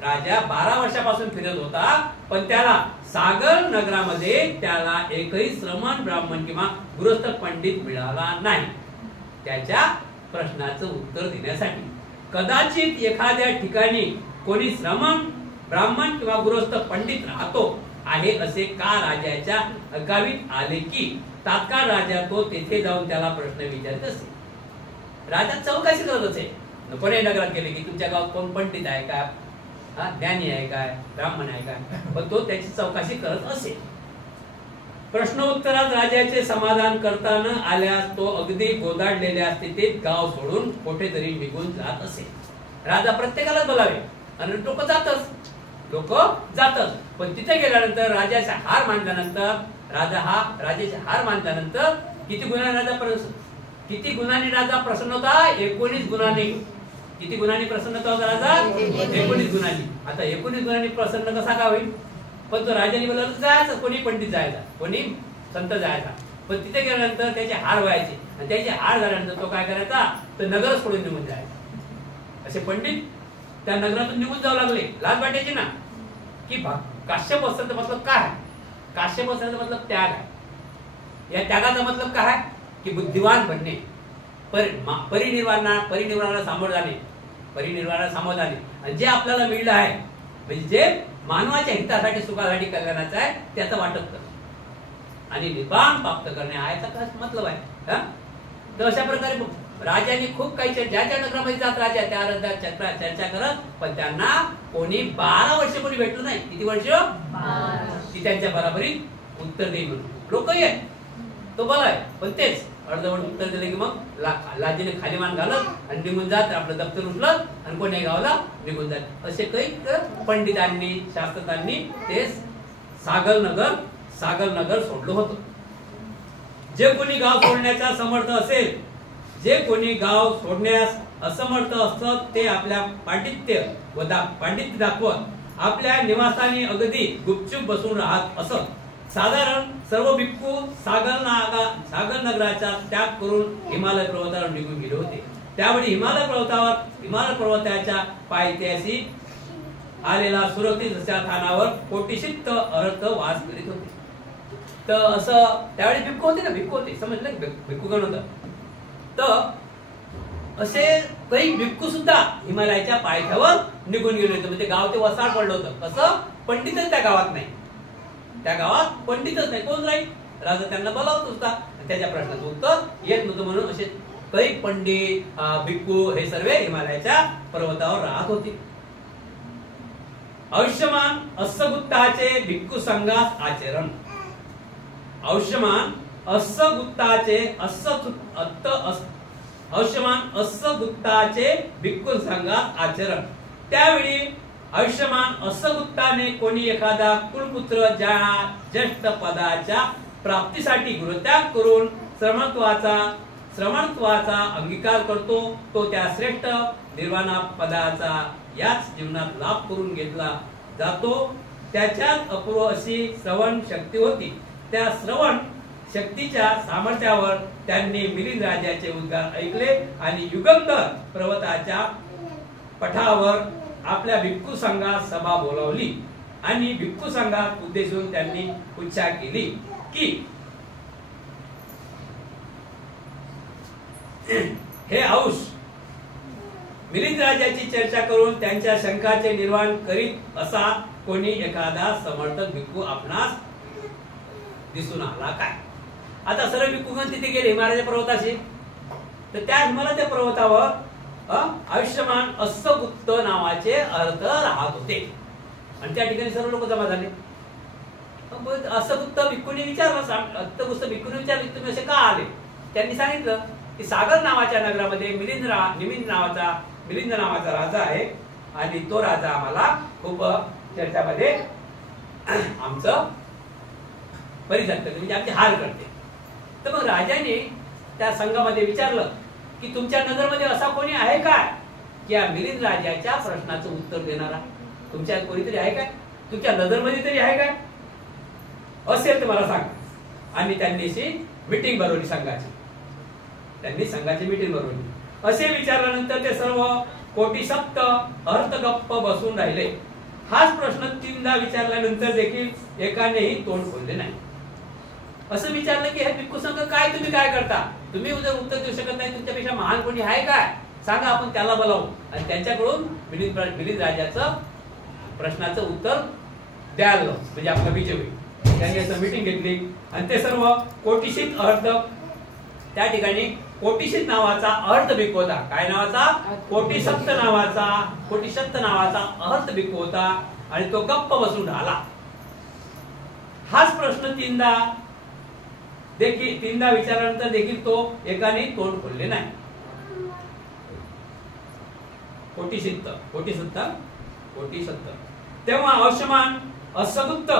राजा 12 वर्षापासून फिरत होता, पण त्याला सागर नगरामध्ये त्याला एकही श्रमण ब्राह्मण किंवा गृहस्थ पंडित मिळाला नाही. त्याच्या प्रश्नाचं उत्तर देण्यासाठी कदाचित एखाद्या ठिकाणी कोणी श्रमण ब्राह्मण किंवा गृहस्थ पंडित राहतो आहे असे का राजाच्या अगावीत आले की तात्काळ राजा तो तेथे जाऊन त्याला प्रश्न विचारत असे. राजा चौकशी करत असे, कोणी नगरात गेले की तुमच्या गावात कोण पंडित आहे का, ज्ञानी आहे काय, ब्राह्मण आहे काय, पण तो त्याची चौकशी करत असे. प्रश्नोत्तरात राजाचे समाधान करता न आल्यास तो अगदी गोंधळलेल्या स्थितीत गाव सोडून कुठेतरी निघून जात असे. राजा प्रत्येकाला बोलावे आणि लोक जातच, पण तिथे गेल्यानंतर राजाचा हार मानल्यानंतर राजाचे हार मानल्यानंतर किती गुणांनी राजा प्रसन्न होता, 19 गुणांनी. किती गुणांनी प्रसन्न होता राजा, 19 गुणांनी. आता 19 गुणांनी प्रसन्न कसा का होईल, पण तो राजाने बोलला जायचं, कोणी पंडित जायचा, कोणी संत जायचा, पण तिथे गेल्यानंतर त्याचे हार व्हायचे आणि त्याचे हार झाल्यानंतर तो काय करायचा, तर नगर सोडून निघून जायचा. असे पंडित त्या नगरातून निघून जाऊ लागले. लाज वाटायची ना की काश्यप वस्त्राचा मतलब काय, काश्यप वस्त्राचा मतलब त्याग आहे. या त्यागाचा मतलब काय की बुद्धिवान बनणे, परिनिर्वाणाला सामोरं जाणे, आणि जे आपल्याला मिळलं आहे म्हणजे जे मानवाच्या हितासाठी सुखासाठी कल्याणाचं आहे त्याचं वाटप करणं आणि निर्वाण प्राप्त करणे हा याचा मतलब आहे. तर अशा प्रकारे राजाने खूप काही ज्याच्या नगरामध्ये जात राजा त्या चर्चा करत, पण त्यांना कोणी 12 वर्ष कोणी भेटलं नाही. किती वर्ष, की त्यांच्या बराबरीत उत्तर देईल म्हणून लोक येत तो बोलाय, पण तेच अर्धवट उत्तर दिले की मग लाजीने खाली मान घालत आणि निघून जात, आपलं दप्तर उचलत आणि कोणी गावाला निघून जात. असे काही पंडितांनी शास्त्रज्ञांनी ते सागर नगर सोडलं होतं. जे कोणी गाव सोडण्याचा समर्थ असेल, जे कोणी गाव सोडण्यास असमर्थ असत, ते आपल्या पांडित्य दाखवत आपल्या निवासाने अगदी गुपचूप बसून राहत असत. साधारण सर्व भिक्खू सागर नगराचा त्याग करून हिमालय पर्वतावर निघून गेले होते. त्यावेळी हिमालय पर्वताच्या पायथ्याशी आलेला सुरक्षित अशा स्थानावर कोटीशीत अर्थ वास करीत होते. तर असं त्यावेळी भिक्खू होते समजलं, भिक्खूगण होतं. तर असे काही भिक्खू सुद्धा हिमालयाच्या पायथ्यावर निघून गेले होते. म्हणजे गाव ते वसाड पडलं होतं. कसं, पंडितच त्या गावात नाही, त्या गावात पंडितच नाही, कोण राहील. राजा त्यांना बोलावत होता, त्याच्या प्रश्नाचं उत्तर येत नव्हतं, म्हणून असे कैक पंडित भिक्खू हे सर्व हिमालयाच्या पर्वतावर राहत होते. आयुष्यमान अस्सगुत्ताचे भिक्खू संघास आचरण. आयुष्यमान अस्सगुत्ताचे भिक्खू संघास आचरण. त्यावेळी आयुष्यमान अस्सगुत्ताने कोणी एखादा कुलपुत्र ज्या ज्येष्ठ पदाच्या प्राप्तीसाठी गृहत्याग करून श्रमणत्वाचा अंगीकार करतो, तो त्या श्रेष्ठ निर्वाण पदाचा याच जीवनात लाभ करून घेतला जातो. त्याच्यात अपूर्व अशी श्रवण शक्ती होती. त्या श्रवण शक्तीच्या सामर्थ्यावर त्यांनी मिलिंद राजाचे उद्गार ऐकले आणि युगंधर पर्वताच्या पठावर आपल्या भिक्खू संघात सभा बोलावली आणि भिक्खू संघात उद्देशून त्यांनी इच्छा केली की हे औष मिलिंद राजाची चर्चा करून त्यांच्या शंकाचे निर्वाण करीत असा कोणी एखादा समर्थक भिक्खू आपणास दिसून आला काय. आता सर्व भिक्खूगण तिथे गेले हिमालयाच्या पर्वताशी. तर त्या हिमालयाच्या पर्वतावर आयुष्यमान अस्सगुत्त नावाचे अर्थ राहत होते आणि त्या ठिकाणी सर्व लोक जमा झाले. अस्सगुत्त भिक्खूंनी विचारलं, अस्सगुत्त भिक्खूंनी विचारले तुम्ही असे का आले. त्यांनी सांगितलं की सागर नावाच्या नगरामध्ये मिलिंद नावाचा राजा आहे आणि तो राजा आम्हाला खूप चर्चामध्ये आमचं परिधान करते, म्हणजे आमची हार करते. तर मग राजाने त्या संघामध्ये विचारलं की तुमच्या नजरमध्ये असा कोणी आहे काय की या मिलिंद राजाच्या प्रश्नाचं उत्तर देणारा तुमच्या कोणीतरी आहे काय, तुमच्या नजरमध्ये तरी आहे काय, असेल तर मला सांग. आणि त्यांनी मीटिंग भरवली संघाची. त्यांनी संघाची मीटिंग भरवली. असे विचारल्यानंतर ते सर्व कोटीसप्त अर्थगप्प बसून राहिले. हाच प्रश्न 3दा विचारल्यानंतर देखील एकानेही तोंड खोलले नाही. असं विचारलं की हे भिक्खू संघ काय तुम्ही काय करता, तुम्ही उद्या उत्तर देऊ शकत नाही, तुमच्यापेक्षा महान कोणी आहे काय, सांगा आपण त्याला बोलावू आणि त्यांच्याकडून मिलिंद राजाचं प्रश्नाचं उत्तर द्यायला म्हणजे आपला विजय होईल. त्यांनी असं मीटिंग घेतली आणि ते सर्व कोटीशीत अर्थ त्या ठिकाणी कोटीशीत नावाचा अर्थ भिक्खू होता. काय नावाचा? कोटीसप्त नावाचा अर्थ भिक्खू होता आणि तो गप्प बसून राहिला. हाच प्रश्न 3दा विचारल्यानंतर देखील तो एकाने तोंड खोलले नाही. कोटीसप्त तेव्हा आयुष्यमान अस्सगुत्त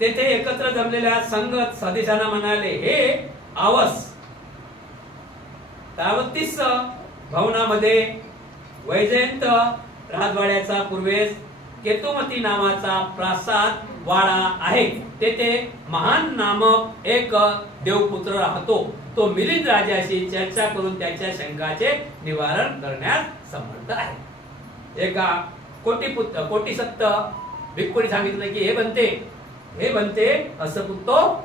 तेथे एकत्र जमलेल्या संगत सदस्यांना म्हणाले, हे आवस 33 भवनामध्ये वैजयंत राजवाड्याचा पूर्वेस केतुमती नावाचा प्रासाद वाडा आहे. तेथे महान नामक एक देवपुत्र राहतो. तो मिलिंद राजाशी चर्चा करून त्याच्या शंकाचे निवारण करण्यास समर्थ आहे. एका कोटीसप्त भिक्खूंनी सांगितलं की हे बनते असपुत्तो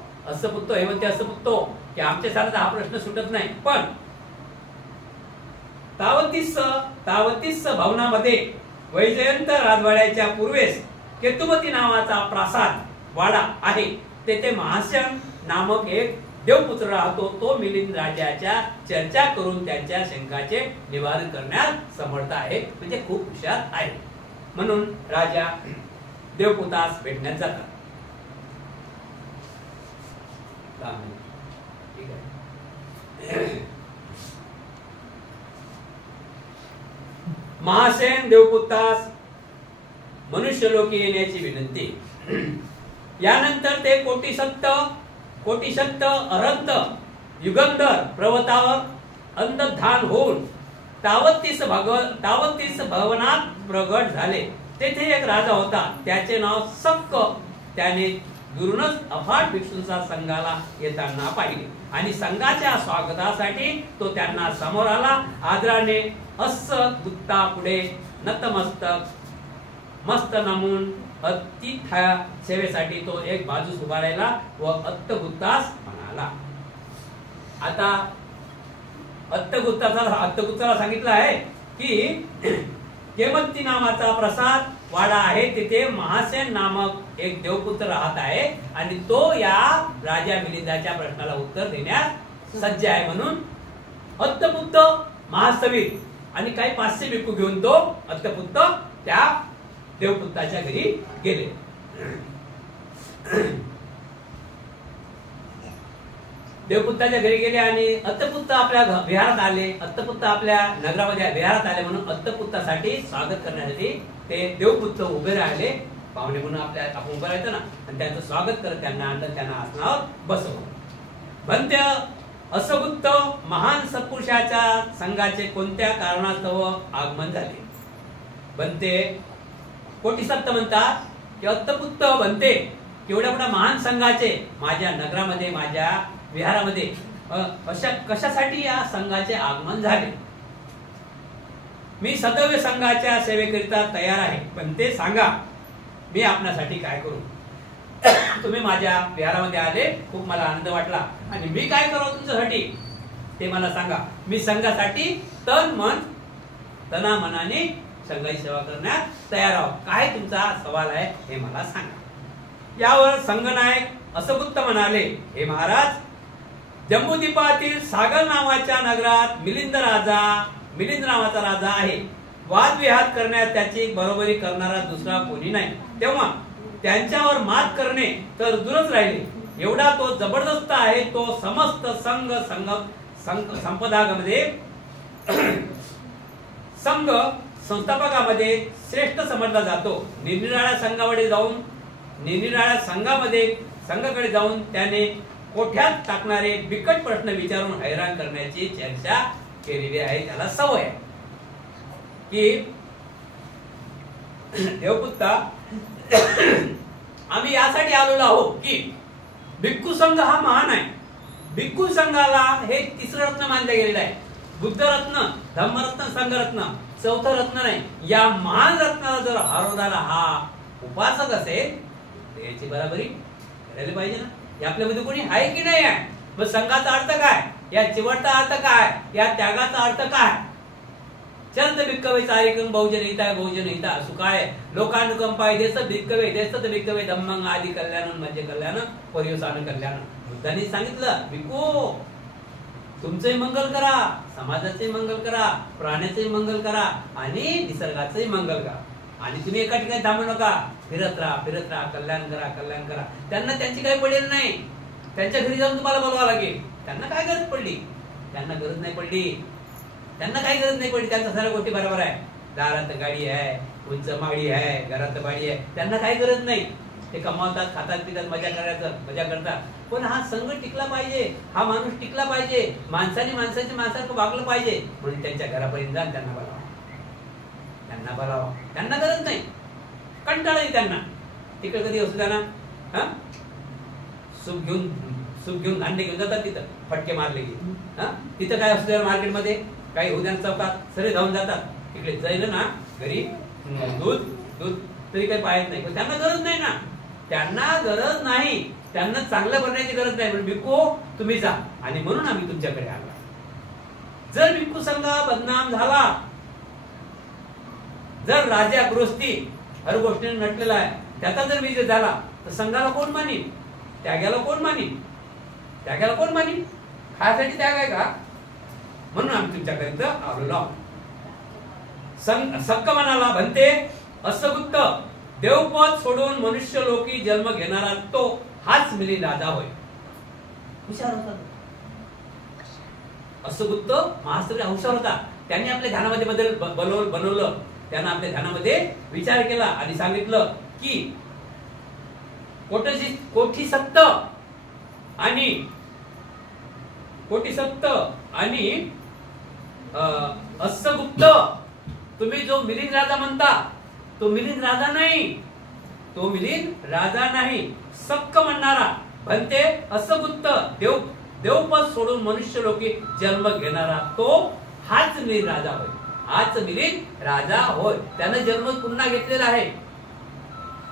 की आमच्या सारखा हा प्रश्न सुटत नाही. पण 33 भवनामध्ये वैजयंत राजवाड्याच्या पूर्वेस केतुमती नावाचा प्रासाद वाडा आहे. तेथे महाशन नामक एक देवपुत्र राहतो. तो मिलिंद राजाच्या चर्चा करून त्यांच्या शंकाचे निवारण करण्यास समर्थ आहे, म्हणजे खूप हुशार आहे. म्हणून राजा देवपुतास भेटण्यात जातात. ठीक आहे. महासेन देवपुतास मनुष्यलोकी येण्याची विनंती. यानंतर ते कोटीसप्त अरंत युगंधर पर्वतावर अंतर्धान होऊन 33 भवनात प्रगट झाले. तेथे एक राजा होता, त्याचे नाव सक्क. त्याने दुरूनच अफाट भिक्षूंचा संघाला येताना पाहिले आणि संघाच्या स्वागतासाठी तो त्यांना समोर आला. आदराने अस्सगुत्ता पुढे नतमस्तक मस्त नमून अतिथ्य सेवेसाठी तो एक बाजूस उभा राहिला व अस्सगुत्तास म्हणाला. आता अस्सगुत्ताला सांगितलं आहे की केमती नावाचा प्रसाद वाडा आहे. तिथे महासेन नामक एक देवपुत्र राहत आहे आणि तो या राजा मिलिंदाच्या प्रश्नाला उत्तर देण्यास सज्ज आहे. म्हणून अत्तपुत्त महासवीर आणि काही 500 भिक्खू घेऊन तो अत्तपुत्त त्या देवपुत्ताच्या घरी गेले. देवपुत्ताच्या घरी गेले आणि अत्तपुत्त आपल्या विहारात आले. अत्तपुत्त आपल्या नगरामध्ये विहारात आले म्हणून अत्तपुत्तासाठी स्वागत करण्यासाठी ते देवपुत्त उभे राहिले. पाहुणे म्हणून आपण उभं राहायचं ना, आणि त्यांचं स्वागत करत त्यांना आणलं, त्यांना आसनावर बसवलं. भन्त्य असगुप्त महान सत्पुरुषाच्या संघाचे कोणत्या कारणास्तव आगमन झाले. भन्ते कोटीसत्त म्हणतात की अत्तपुत्त भन्ते एवढ्या मोठ्या महान संघाचे माझ्या नगरामध्ये, माझ्या विहारामध्ये अशा कशासाठी या संघाचे आगमन झाले. मी सदैव संघाच्या सेवेकरिता तयार आहे, पण ते सांगा मी आपणासाठी काय करू. तुम्ही माझ्या विहारामध्ये आले, खूप मला आनंद वाटला, आणि मी काय करू तुमच्यासाठी ते मला सांगा. मी संघासाठी तना मनाने संघाची सेवा करण्यात तयार आहोत. काय तुमचा सवाल आहे हे मला सांगा. यावर संघनायक असगुप्त म्हणाले, हे महाराज, जम्बूद्वीपातील सागर नावाच्या नगरात मिलिंद नावाचा राजा आहे. वादविवाद करण्यात त्याची बरोबरी करणारा दुसरा कोणी नाही. तेव्हा त्यांच्यावर मात करणे तर दूरच राहिले. एवढा तो जबरदस्त आहे. तो समस्त संपदामध्ये संघ संस्थापकामध्ये श्रेष्ठ समजला जातो. निरनिराळ्या संघाकडे जाऊन त्याने कोठ्यात टाकणारे बिकट प्रश्न विचारून हैराण करण्याची चर्चा केलेली आहे. त्याला सवय आहे की देवपुत्ता, आम्ही यासाठी आलेलो आहोत की भिक्खू संघ हा महान आहे. भिक्खू संघाला हे तिसरं रत्न मानलं गेलेलं आहे. बुद्ध रत्न, धम्मरत्न, संघरत्न, चौथं रत्न नाही. या महान रत्नाला जर हरवणारा हा उपासक असेल तर याची बराबरी करायला पाहिजे ना. हे आपल्यामध्ये कोणी आहे की नाही आहे. मग संघाचा अर्थ काय, या चिवटचा अर्थ काय, या त्यागाचा अर्थ काय. चंद भिक्कवे चारिकं बहुजन हिता सुखाय लोकानुकंपाय देस भिक्कवे देसत भिक्कवे धम्मं आदि कल्याण म्हणजे कल्याण पर्यवसान कल्याण. बुद्धांनी सांगितलं, भिक्खू तुमचंही मंगल करा, समाजाचंही मंगल करा, प्राण्याचंही मंगल करा आणि निसर्गाचंही मंगल करा. आणि तुम्ही एका ठिकाणी थांबू नका, फिरत राहा, कल्याण करा. त्यांना त्यांची काही पडेल नाही. त्यांच्या घरी जाऊन तुम्हाला बोलवा लागेल. त्यांना काय गरज पडली, त्यांना गरज नाही पडली. त्यांच्या सर्व गोष्टी बरोबर आहे. दारात गाडी आहे, उंच माडी आहे, घरात बाडी आहे. त्यांना काही गरज नाही. ते कमावतात, खातात, पितात, मजा करतात. पण हा संघ टिकला पाहिजे, हा माणूस टिकला पाहिजे. माणसासारखं वागलं पाहिजे. म्हणून त्यांच्या घरापर्यंत जा, त्यांना बोलावा. त्यांना गरज नाही, कंटाळा येईल त्यांना. तिकडे कधी असू द्या ना, सुख घेऊन धान्य घेऊन जातात. तिथं फटके मारले की तिथं काय असू द्या, मार्केटमध्ये काही उद्यान चौकात सगळे जाऊन जातात. तिकडे जाईल ना घरी दूध तरी काही पाहत नाही. पण त्यांना गरज नाही ना, त्यांना गरज नाही. त्यांना चांगलं बनण्याची गरज नाही. म्हणून भिक्खू तुम्ही जा, आणि म्हणून आम्ही तुमच्याकडे आलो. जर भिक्खू संघ बदनाम झाला, जर राजा गृहस्थी हर गोष्टीने नटलेला आहे, त्याचा जर विजय झाला तर संघाला कोण मानीन, त्यागाला कोण मानीन. खायासाठी त्याग आहे का. म्हणून आम्ही तुमच्याकडे आलेलो आहोत. सक्क म्हणाला, भन्ते असगुप्त, देवपद सोडून मनुष्य लोकी जन्म घेणारा तो हाच मिलिंद राजा होय. हुशार होता असगुप्त. महासवीर हुशार होता. त्यांनी आपल्या ध्यानामध्ये बदल बनवलं. त्यांना आपल्या ध्यानामध्ये विचार केला आणि सांगितलं की कोटीसत्त आणि असगुप्त, तुम्ही जो मिलिंद राजा म्हणता तो मिलिंद राजा नाही. सक्क म्हणणारा भन्ते असगुप्त, देवपद सोडून मनुष्य लोकी जन्म घेणारा तो हाच मिलिंद राजा होय. त्यानं जन्म पुन्हा घेतलेला आहे.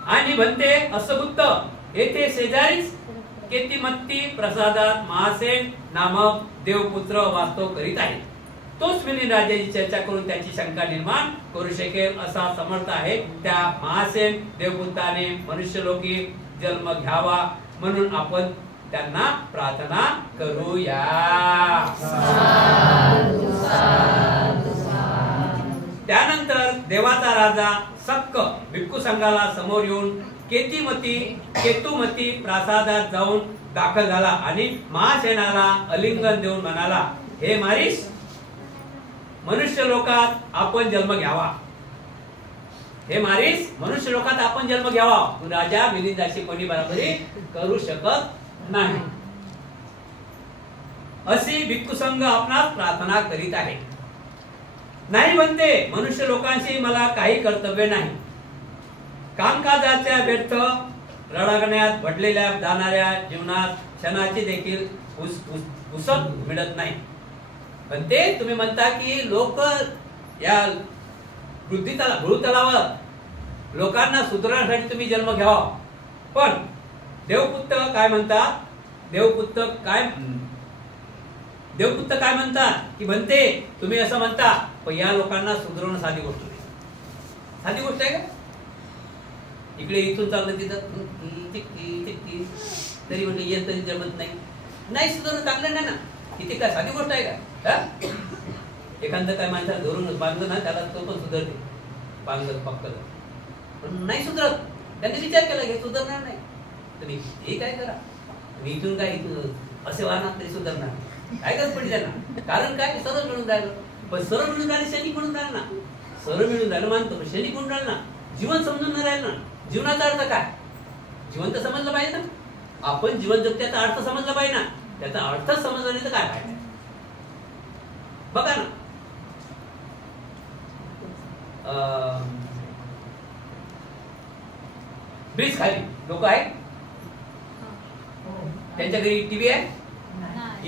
आणि भन्ते असगुप्त येथे शेजारीच केतिमत्ती प्रसादात महासेन नामक देवपुत्र वास्तव करीत आहे. तोच मिलिंद राजाची चर्चा करून त्याची शंका निर्माण करू शकेल असा समर्थ आहे. त्या महासेन देवपुत्राने मनुष्यलोकी जन्म घ्यावा म्हणून आपण त्यांना प्रार्थना करूया. त्यानंतर देवाचा राजा सक्क भिक्खू संघाला समोर येऊन केतुमती प्रासादात जाऊन दाखल झाला आणि महासेनाला आलिंगन देऊन म्हणाला, हे मारीस, मनुष्य लोकात आपण जन्म घ्यावा. हे मारीस, मनुष्य लोकात आपण जन्म घ्यावा. तू राजा मिलिंदाशी कोणी बराबरी करू शकत नाही. अशी भिक्खू संघ आपणास प्रार्थना करीत आहे. नाही म्हणते, मनुष्य लोकांशी मला काही कर्तव्य नाही. कामकाजाच्या व्यर्थ रडगण्यात भडलेल्या जाणाऱ्या जीवनात क्षणाची देखील उसत मिळत नाही. पण ते तुम्ही म्हणता की लोक या भूतलावर लोकांना सुधारण्यासाठी तुम्ही जन्म घ्यावा. पण देवपुत्र काय म्हणतात? देवपुत्र काय म्हणतात की म्हणते तुम्ही असं म्हणता, पण या लोकांना सुधारणं साधी गोष्ट नाही. साधी गोष्ट आहे का? इकडे इथून चाललं तिथं तरी म्हणजे येत तरी जमत नाही सुधारणं चांगलं नाही ना. किती काय साधी गोष्ट आहे का? एखादं काय माणसाला धरून बांधलं ना, त्याला तो पण सुधारते, बांधलं पक्क. पण नाही सुधारत. त्यांनी विचार केला की सुधारणार नाही, तर हे काय करा, इथून काय इथून असे वाहणार तरी सुधारणार काय गरज पडली त्यांना. कारण काय, सरळ मिळून राहिलं. पण सरळ मिळून राहिले, शनी म्हणून राहिलं ना. सरळ मिळून राहिलं मानतो, पण शनी म्हणून राहिलं ना. जीवन समजून नाही राहिलं ना. जीवनाचा अर्थ काय? जीवन तर समजलं पाहिजे ना. आपण जीवन जगतो त्याचा अर्थ समजला पाहिजे ना. त्याचा अर्थ समजला नाही तर काय फायदा? बघा ना, ब्रिज खाली लोक आहेत, त्यांच्या घरी टीव्ही आहे,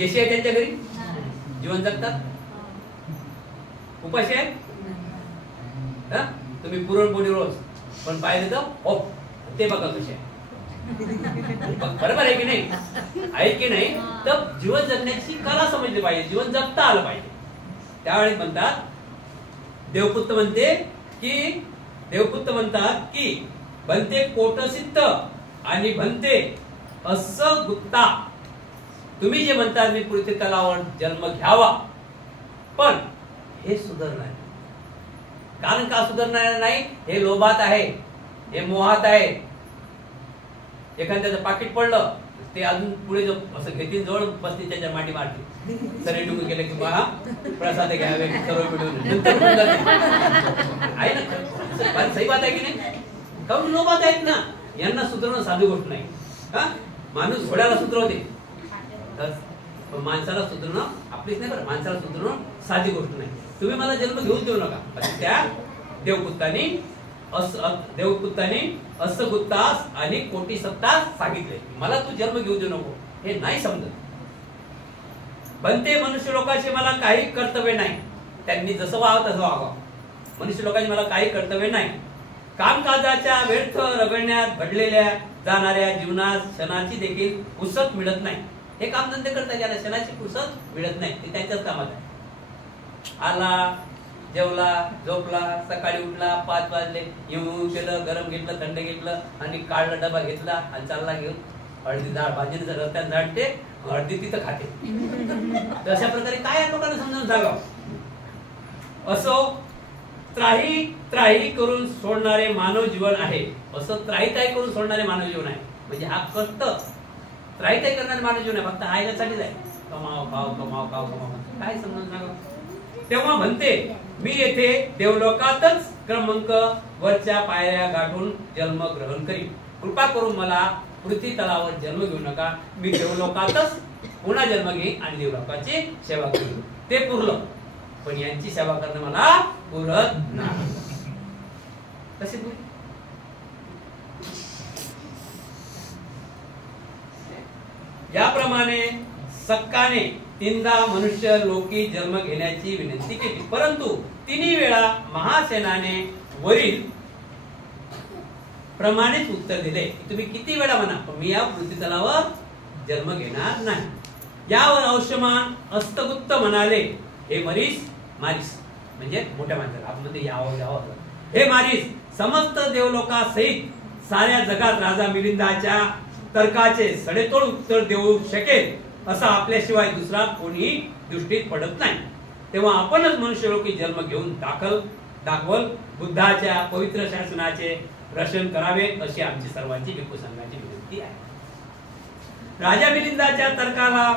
एसी आहे त्यांच्या घरी, जीवन जगतात. उपाशी आहे, तुम्ही पुरणपोळी रोज पण पाहिजे तर हो ते बघा कसे आहे. बरोबर आहे की नाही? आहे की नाही? तर जीवन जगण्याची कला समजली पाहिजे, जीवन जगता आलं पाहिजे. त्यावेळी म्हणतात, देवपुत्र म्हणतात की बनते कोटसिद्ध आणि बनते असं गुप्ता. तुम्ही जे म्हणतात मी पृथ्वी तलावर जन्म घ्यावा, पण हे सुधारणार. कारण का सुधारणार नाही? हे लोभात आहे, हे मोहात आहे. एखाद्याचं पाकिट पडलं, ते अजून पुढे असं घेतील, जवळ बसतील, त्याच्या माटी मारतील. सरे डुंग गेले की महा प्रसाद घ्यावे, सर्व मिळून आहे ना. सही बात आहे की नाही? काऊन लोभात आहेत ना. यांना सुधारणं साधी गोष्ट नाही. माणूस घोड्याला सुधरवते, पण माणसाला सुधारणं आपलीच नाही बरं. माणसाला सुधारणं साधी गोष्ट नाही. तुम्ही मला जन्म घेऊन देऊ नका. त्या देवपुत्रांनी असं गुत्तास आणि कोटी सत्तास सांगितले, मला तू जन्म घेऊ देऊ नको. हे नाही समजत. बनते मनुष्य लोकांशी मला काही कर्तव्य नाही. त्यांनी जसं व्हावं तसं व्हावं. मनुष्य लोकांशी मला काही कर्तव्य नाही. कामकाजाच्या व्यर्थ रगडण्यात घडलेल्या जाणाऱ्या जीवनात क्षणाची देखील फुरसत मिळत नाही. हे कामधंदे करता ज्याला क्षणाची फुरसत मिळत नाही, ते त्यांच्याच कामात आहे. आला, जेवला, झोपला, सकाळी उठला, 5 वाजले, येऊन केलं, गरम घेतलं, थंड घेतलं आणि काढला, डबा घेतला आणि चालला घेऊन हळदी झाड भाजीनं रस्त्यात झाडते, हळदी तिथं खाते. अशा प्रकारे काय लोकांना समजावून सांगावं? असो त्राही करून सोडणारे मानव जीवन आहे. असं त्राही करून सोडणारे मानव जीवन आहे. म्हणजे हा कष्ट त्राही करणारे मानव जीवन आहे. फक्त आयल्यासाठीच आहे. कमाव खाव, कमाव खाव, कमाव. काय समजून सांगावं? तेव्हा म्हणते, मी येथे देवलोकातच क्रमांक वरच्या पायऱ्या गाठून जन्म ग्रहण करीन. कृपा करून मला पृथ्वी तलावर जन्म घेऊ नका. मी देवलोकातच पुन्हा जन्म घेईन आणि देवलोकाची सेवा करीन. ते पुरलं, पण यांची सेवा करणं मला पुरत नाही. कसे याप्रमाणे सक्काने 3दा मनुष्य लोकी जन्म घेण्याची विनंती केली, परंतु 3 वेळा महासेनाने वरील प्रमाणेच उत्तर दिले. तुम्ही किती वेळा म्हणा, पण मी या पृथ्वी तलावर जन्म घेणार नाही. यावर औष्यमान अस्तगुप्त म्हणाले, हे मारीस म्हणजे मोठ्या माणसाला आपण म्हणते यावं. हे मारीस, समस्त देवलोकासहित साऱ्या जगात राजा मिलिंदाच्या तर्काचे सडेतोड उत्तर देऊ शकेल असा आपल्याशिवाय दुसरा कोणी दृष्टीत पडत नाही. तेव्हा आपणच मनुष्यलोकी जन्म घेऊन दाखवल बुद्धाच्या पवित्र शासनाचे रक्षण करावे अशी आमची सर्वांची भिक्खू संघाची विनंती आहे. राजा मिलिंदाच्या तर्काला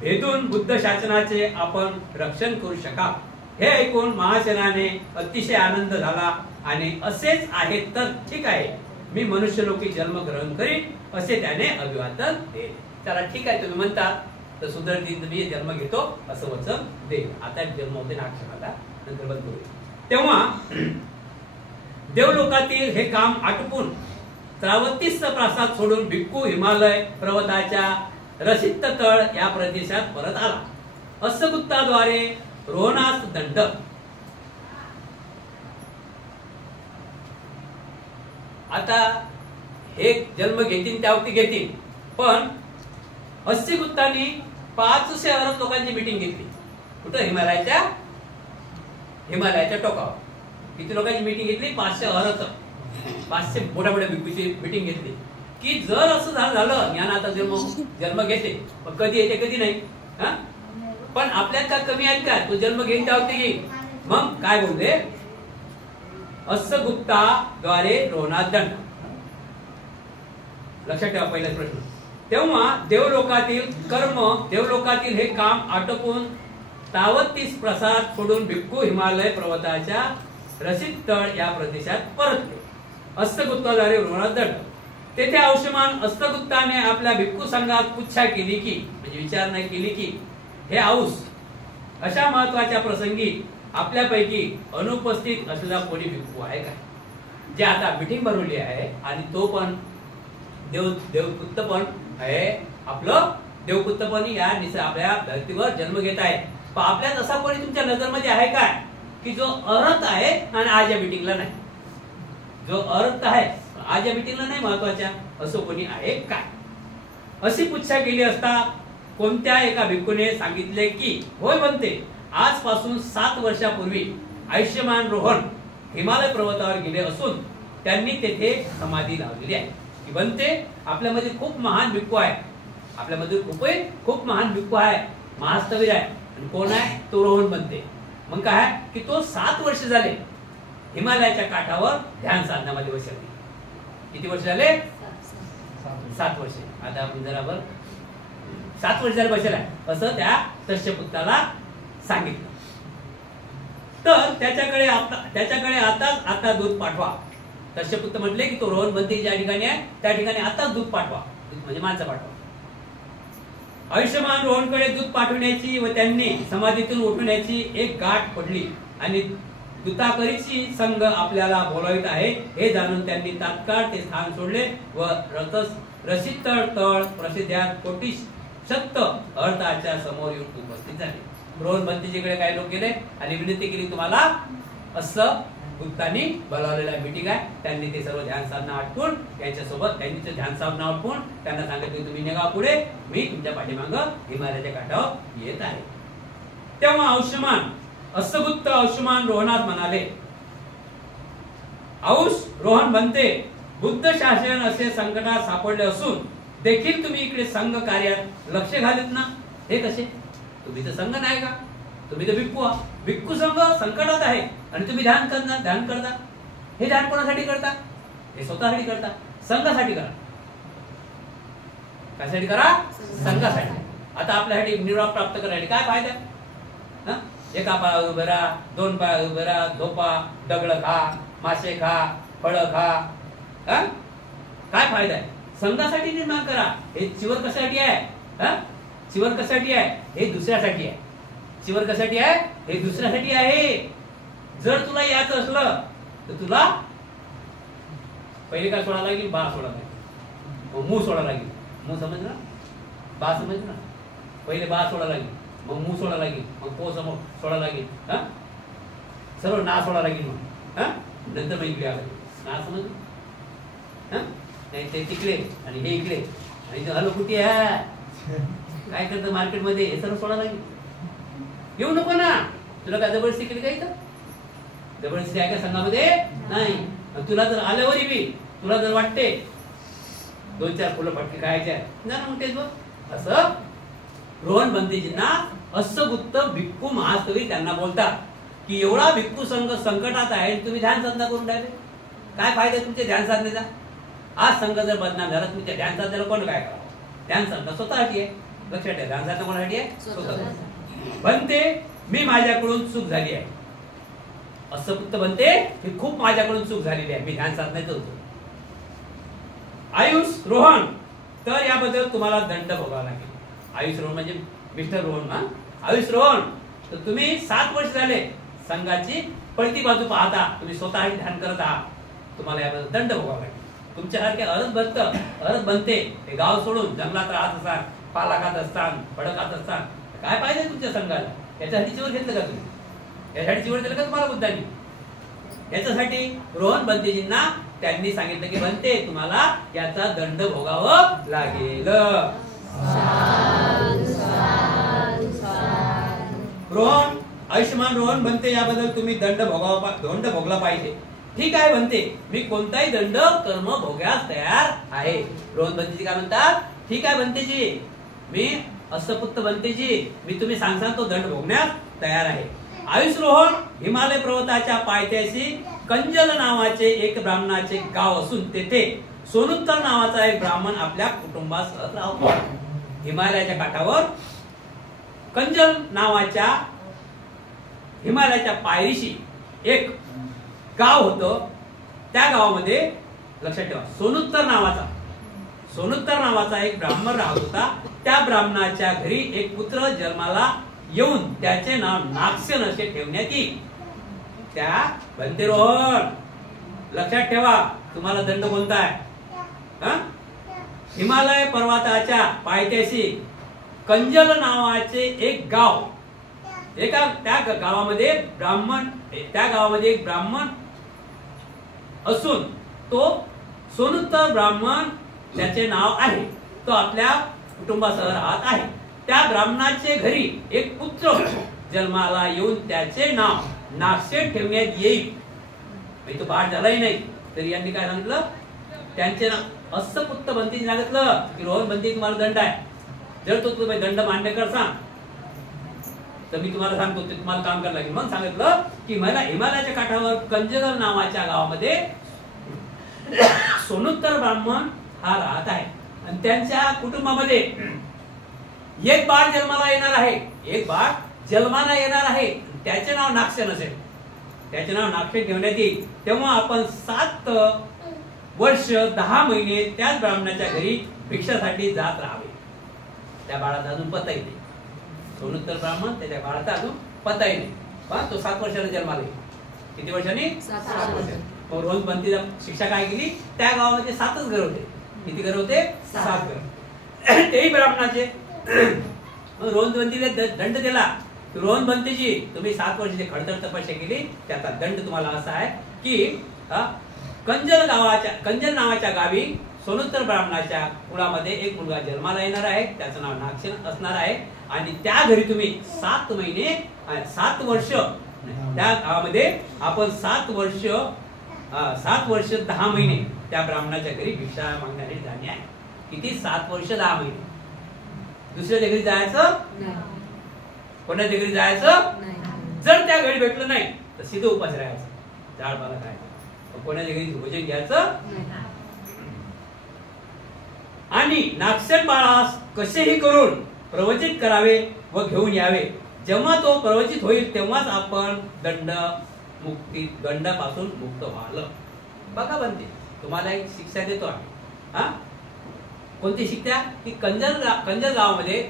भेदून बुद्ध शासनाचे आपण रक्षण करू शका हे ऐकून महाशनाने अतिशय आनंद झाला आणि असेच आहे तर ठीक आहे, मी मनुष्यलोकी जन्म ग्रहण करीन असे त्याने अभिवादन दिले. त्याला ठीक आहे तुम्ही म्हणता तर सुंदर दिन मी जन्म घेतो असं वचन दे. आता जन्म होते ना क्षणाला नंतर बंद करू. तेव्हा देवलोकातील हे काम आटपून त्रावतीस प्रासाद सोडून भिक्खू हिमालय पर्वताच्या रसित तळ या प्रदेशात परत आला. अस्सगुप्ताद्वारे रोहनास दंड. आता हे जन्म घेतील त्यावरती घेतील, पण अस्सगुप्तांनी 500 अरब लोकांची मीटिंग घेतली. कुठं? हिमालयाच्या टोकावर. किती लोकांची मीटिंग घेतली? 500 अरब. 500 मोठ्या मोठ्या भिक्खूची मीटिंग घेतली की जर असं झालं ज्ञानाचा जन्म घेते पण कधी येते कधी नाही. पण आपल्यात का कमी आहेत का? तो जन्म घेईन त्यावरती घेईन. मग काय बोलले? अस्सगुप्ताद्वारे रोहनास दंड. लक्षात ठेवा पहिलाच प्रश्न. तेव्हा देवलोकातील हे काम आटोपून 33 प्रसाद सोडून भिक्खू हिमालय पर्वताच्या रसित तळ या प्रदेशात परतले. अस्सगुप्ताद्वारे रोहनास दंड. तेथे औषमान अस्सगुप्ताने आपल्या भिक्खू संघात पुच्छा केली की, म्हणजे विचारणा केली की, हे औस, अशा महत्वाच्या प्रसंगी आपल्यापैकी अनुपस्थित असलेला कोणी भिक्खू आहे का? जे आता मीटिंग भरवली आहे आणि तो पण देवपुत्र पण आहे. आपलं देवपुत्र पण या आपल्या धर्तीवर जन्म घेत आहे. पण आपल्यात असा कोणी तुमच्या नजरमध्ये आहे काय की जो अर्हत आहे आणि आज या मीटिंगला नाही? जो अर्हत आहे आज या मीटिंगला नाही महत्वाच्या, असं कोणी आहे काय? अशी पुच्छा केली असता कोणत्या एका भिक्खूने सांगितले की, होय बनते, आजपासून 7 वर्षापूर्वी आयुष्यमान रोहन हिमालय पर्वतावर गेले असून त्यांनी तेथे समाधी लावलेली आहे. की बनते, आपल्यामध्ये खूप महान भिक्खू आहे. आपल्यामध्ये खूप महान भिक्खू आहे, महास्तवीर आहे. आणि कोण आहे? तो रोहन बनते. मग काय की तो 7 वर्ष झाले हिमालयाच्या काठावर ध्यान साधनामध्ये बसले. किती वर्ष झाले? 7 वर्ष. आता आपण जरा 7 वर्ष झाले बसला असं त्या तस्यपुत्राला सांगितलं. तर त्याच्याकडे आता दूध पाठवा. तस्यपुत्र म्हटले की तो रोहन बनते ज्या ठिकाणी आहे त्या ठिकाणी आता दूध पाठवा, म्हणजे माणसं पाठवा. आयुष्यमान रोहनकडे दूध पाठवण्याची व त्यांनी समाधीतून उठवण्याची एक गाठ पडली आणि दूताकरीची संघ आपल्याला बोलावित आहे हे जाणून त्यांनी तात्काळ ते स्थान सोडले व रसित तळ प्रसिद्धात कोटीशत अर्थाच्या समोर येऊन उपस्थित झाले. रोहन बनतेजीकडे काही लोक गेले आणि विनंती केली, तुम्हाला असं गुप्तांनी बोलावलेला मीटिंग आहे. त्यांनी ते सर्व ध्यान साधना आटपून त्यांच्यासोबत त्यांनी ध्यान साधना आटपून त्यांना सांगितले, तुम्ही निघा पुढे, मी तुमच्या पाठीमागं हिमालयाच्या काठावर येत आहे. तेव्हा अस्सगुप्त औषमान रोहनास म्हणाले, औष रोहन बनते, बुद्ध शासन असे संकटात सापडले असून देखील तुम्ही इकडे संघ कार्यात लक्ष घालत ना. हे कसे? तुम्ही तर संघ नाही का? तुम्ही तर भिक्खू संघ संकटात आहे आणि तुम्ही ध्यान करता. हे ध्यान कोणासाठी करता? हे स्वतःसाठी करता, संघासाठी करा. कशासाठी करा? संघासाठी. आता आपल्यासाठी निर्वाह प्राप्त करायला काय फायदा? एका पायावर उभे राहा, 2 पायावर उभे राहा, झोपा, दगड खा, मासे खा, फळं खा. काय फायदा आहे? संघासाठी निर्माण करा. हे चिवर कशासाठी आहे? चिवर कशासाठी आहे? हे दुसऱ्यासाठी आहे. चिवर कशासाठी आहे? हे दुसऱ्यासाठी आहे. जर तुला यायचं असलं तर तुला पहिले काय सोडा लागेल? बा सोडा लागेल, मग मूळ सोडा लागेल. मूळ समजलं? बा समजलं? पहिले बा सोडा लागेल, मग मूळ सोडा लागेल, मग पो समोर सोडा लागेल, सर्व ना सोडा लागेल, मग नंतर मग इकडे आला ना. समजलं? नाही ते तिकडे आणि हे इकडे आणि हॅलो कुठे आहे काय करतं मार्केटमध्ये, हे सर्व सोडा लागेल. येऊ नको ना. तुला काय जबरदस्ती केली काय? जबरदस्ती आहे का संघामध्ये? नाही. तुला जर आल्यावरही बी तुला जर वाटते 2-4 फुलं फटके खायचे ना मग तेच बघ. असं रोहन बनतेजींना अस्सगुप्त भिक्खू महास्तवी त्यांना बोलतात की एवढा भिक्खू संघ संकटात आहे, तुम्ही ध्यान साधना करून राहिले, काय फायदा तुमच्या ध्यान साधनेचा? आज संघ जर बदनाम झाला, तुमच्या ध्यान साधनेला कोण काय करावं? ध्यान साधना स्वतःसाठी आहे, लक्षात ठेवा. ध्यान साधना कोणासाठी आहे? स्वतः. बनते मी माझ्याकडून चूक झाली आहे, असं फक्त बनते की खूप माझ्याकडून चूक झालेली आहे, मी ध्यान साधण्याचं होतो. आयुष रोहन, तर याबद्दल तुम्हाला दंड भोगावा लागेल. आयुष रोहन म्हणजे मिस्टर रोहन ना, आयुष रोहन, तर तुम्ही 7 वर्ष झाले संघाची पलटी बाजू पाहता, तुम्ही स्वतः ध्यान करत आहात, तुम्हाला याबद्दल दंड भोगावा लागेल. तुमच्यासारखे अरज बनते हे गाव सोडून जंगलात राहत असतात, पाला खात असतात, फडकात असतात, काय पाहिजे तुमच्या संघाला? याच्यासाठी जीवन घेतलं का तुम्ही? यासाठी जीवन दिलं का तुम्हाला बुद्धांनी? याच्यासाठी रोहन बनतेजींना त्यांनी सांगितलं की बनते तुम्हाला याचा दंड भोगावं लागेल. रोहन, आयुष्यमान रोहन बनते, याबद्दल तुम्ही दंड भोगला पाहिजे. ठीक आहे बनते, मी कोणताही दंड कर्म भोग्यास तयार आहे. रोहन बनतेजी काय म्हणतात? ठीक आहे बनतेजी, मी असपुत्त बनतेजी, मी तुम्ही सांगसान तो दंड भोगण्यास तयार आहे. आयुष रोहन, हिमालय पर्वताच्या पायथ्याशी कंजल नावाचे एक ब्राह्मणाचे गाव असून तेथे सोनुत्तर नावाचा एक ब्राह्मण आपल्या कुटुंबासह राहतो. हिमालयाच्या काठावर कंजल नावाच्या हिमालयाच्या पायरीशी एक गाव होतं. त्या गावामध्ये लक्षात ठेवा सोनुत्तर नावाचा एक ब्राह्मण राहत होता. त्या ब्राह्मणाच्या घरी एक पुत्र जन्माला येऊन त्याचे नाव नागसेन असे ठेवण्यात येईल. त्या बनते रोहन, लक्षात ठेवा तुम्हाला दंड कोणता आहे? हिमालय पर्वताच्या पायथ्याशी कंजल नावाचे एक गाव, त्या गावामध्ये एक ब्राह्मण असून तो सोनुत्तर ब्राह्मण त्याचे नाव आहे. तो आपल्या कुटुंबासह राहत आहे. त्या ब्राह्मणाचे घरी एक पुत्र जन्माला येऊन त्याचे नाव नागसेन ठेवण्यात येईल. म्हणजे तो बाळ झालाही नाही तरी यांनी काय सांगितलं? त्यांचे नाव अस्सपुत्त बनतेजी सांगितलं की रोहन बनते तुम्हाला दंड आहे. जर तो तुम्ही दंड मान्य करसा तर मी तुम्हाला सांगतो ते तुम्हाला काम करायला लागेल. मग सांगितलं की मला हिमालयाच्या काठावर कंजल नावाच्या गावामध्ये सोनुत्तर ब्राह्मण हा राहत आहे आणि त्यांच्या कुटुंबामध्ये एक बाळ जन्माला येणार आहे. त्याचे नाव नागसेन असेल. त्याचे नाव नागसेन ठेवण्यात येईल. तेव्हा आपण 7 वर्ष 10 महिने त्याच ब्राह्मणाच्या घरी भिक्षासाठी जात राहावे. त्या बाळाचा अजून पताही नाही. सोनुत्तर ब्राह्मण त्याच्या बाळाचा अजून पताही नाही. पण तो 7 वर्षाने जन्माला येईल. किती वर्षांनी? 7 वर्षांनी. मग रोहन बनतेला शिक्षा काय केली? त्या गावामध्ये 7च घर होते. किती घर होते? 7 घर. तेही ब्राह्मणाचे. रोहन बनतेला दंड दिला. रोहन बनतेजी तुम्ही 7 वर्षाची खडतर तपस्या केली, त्याचा दंड तुम्हाला असा आहे की कंजल नावाच्या गावी सोनुत्तर ब्राह्मणाच्या कुळामध्ये एक मुलगा जन्माला येणार आहे. त्याचं नाव नागसेन असणार आहे आणि त्या घरी तुम्ही 7 वर्ष त्या गावामध्ये आपण 7 वर्ष 10 महिने त्या ब्राह्मणाच्या घरी भिक्षा मागण्यासाठी जाणे आहे. किती? 7 वर्ष 10 महिने. दुसऱ्याच्या घरी जायचं? कोणाच्या घरी जायचं? जर त्या घरी भेटलं नाही तर सीधं उपास राहायचं, झाडपाला खायचं. कोणाच्या घरी भोजन घ्यायचं. आणि नागसेन बाळास कसेही करून प्रवचित करावे व घेऊन यावे. जेव्हा तो प्रवचित होईल तेव्हाच आपण दंडापासून मुक्त व्हाल. बघा बनते तुम्हाला एक शिक्षा देतो आम्ही. कोणती शिक्षा? की कंजल गावामध्ये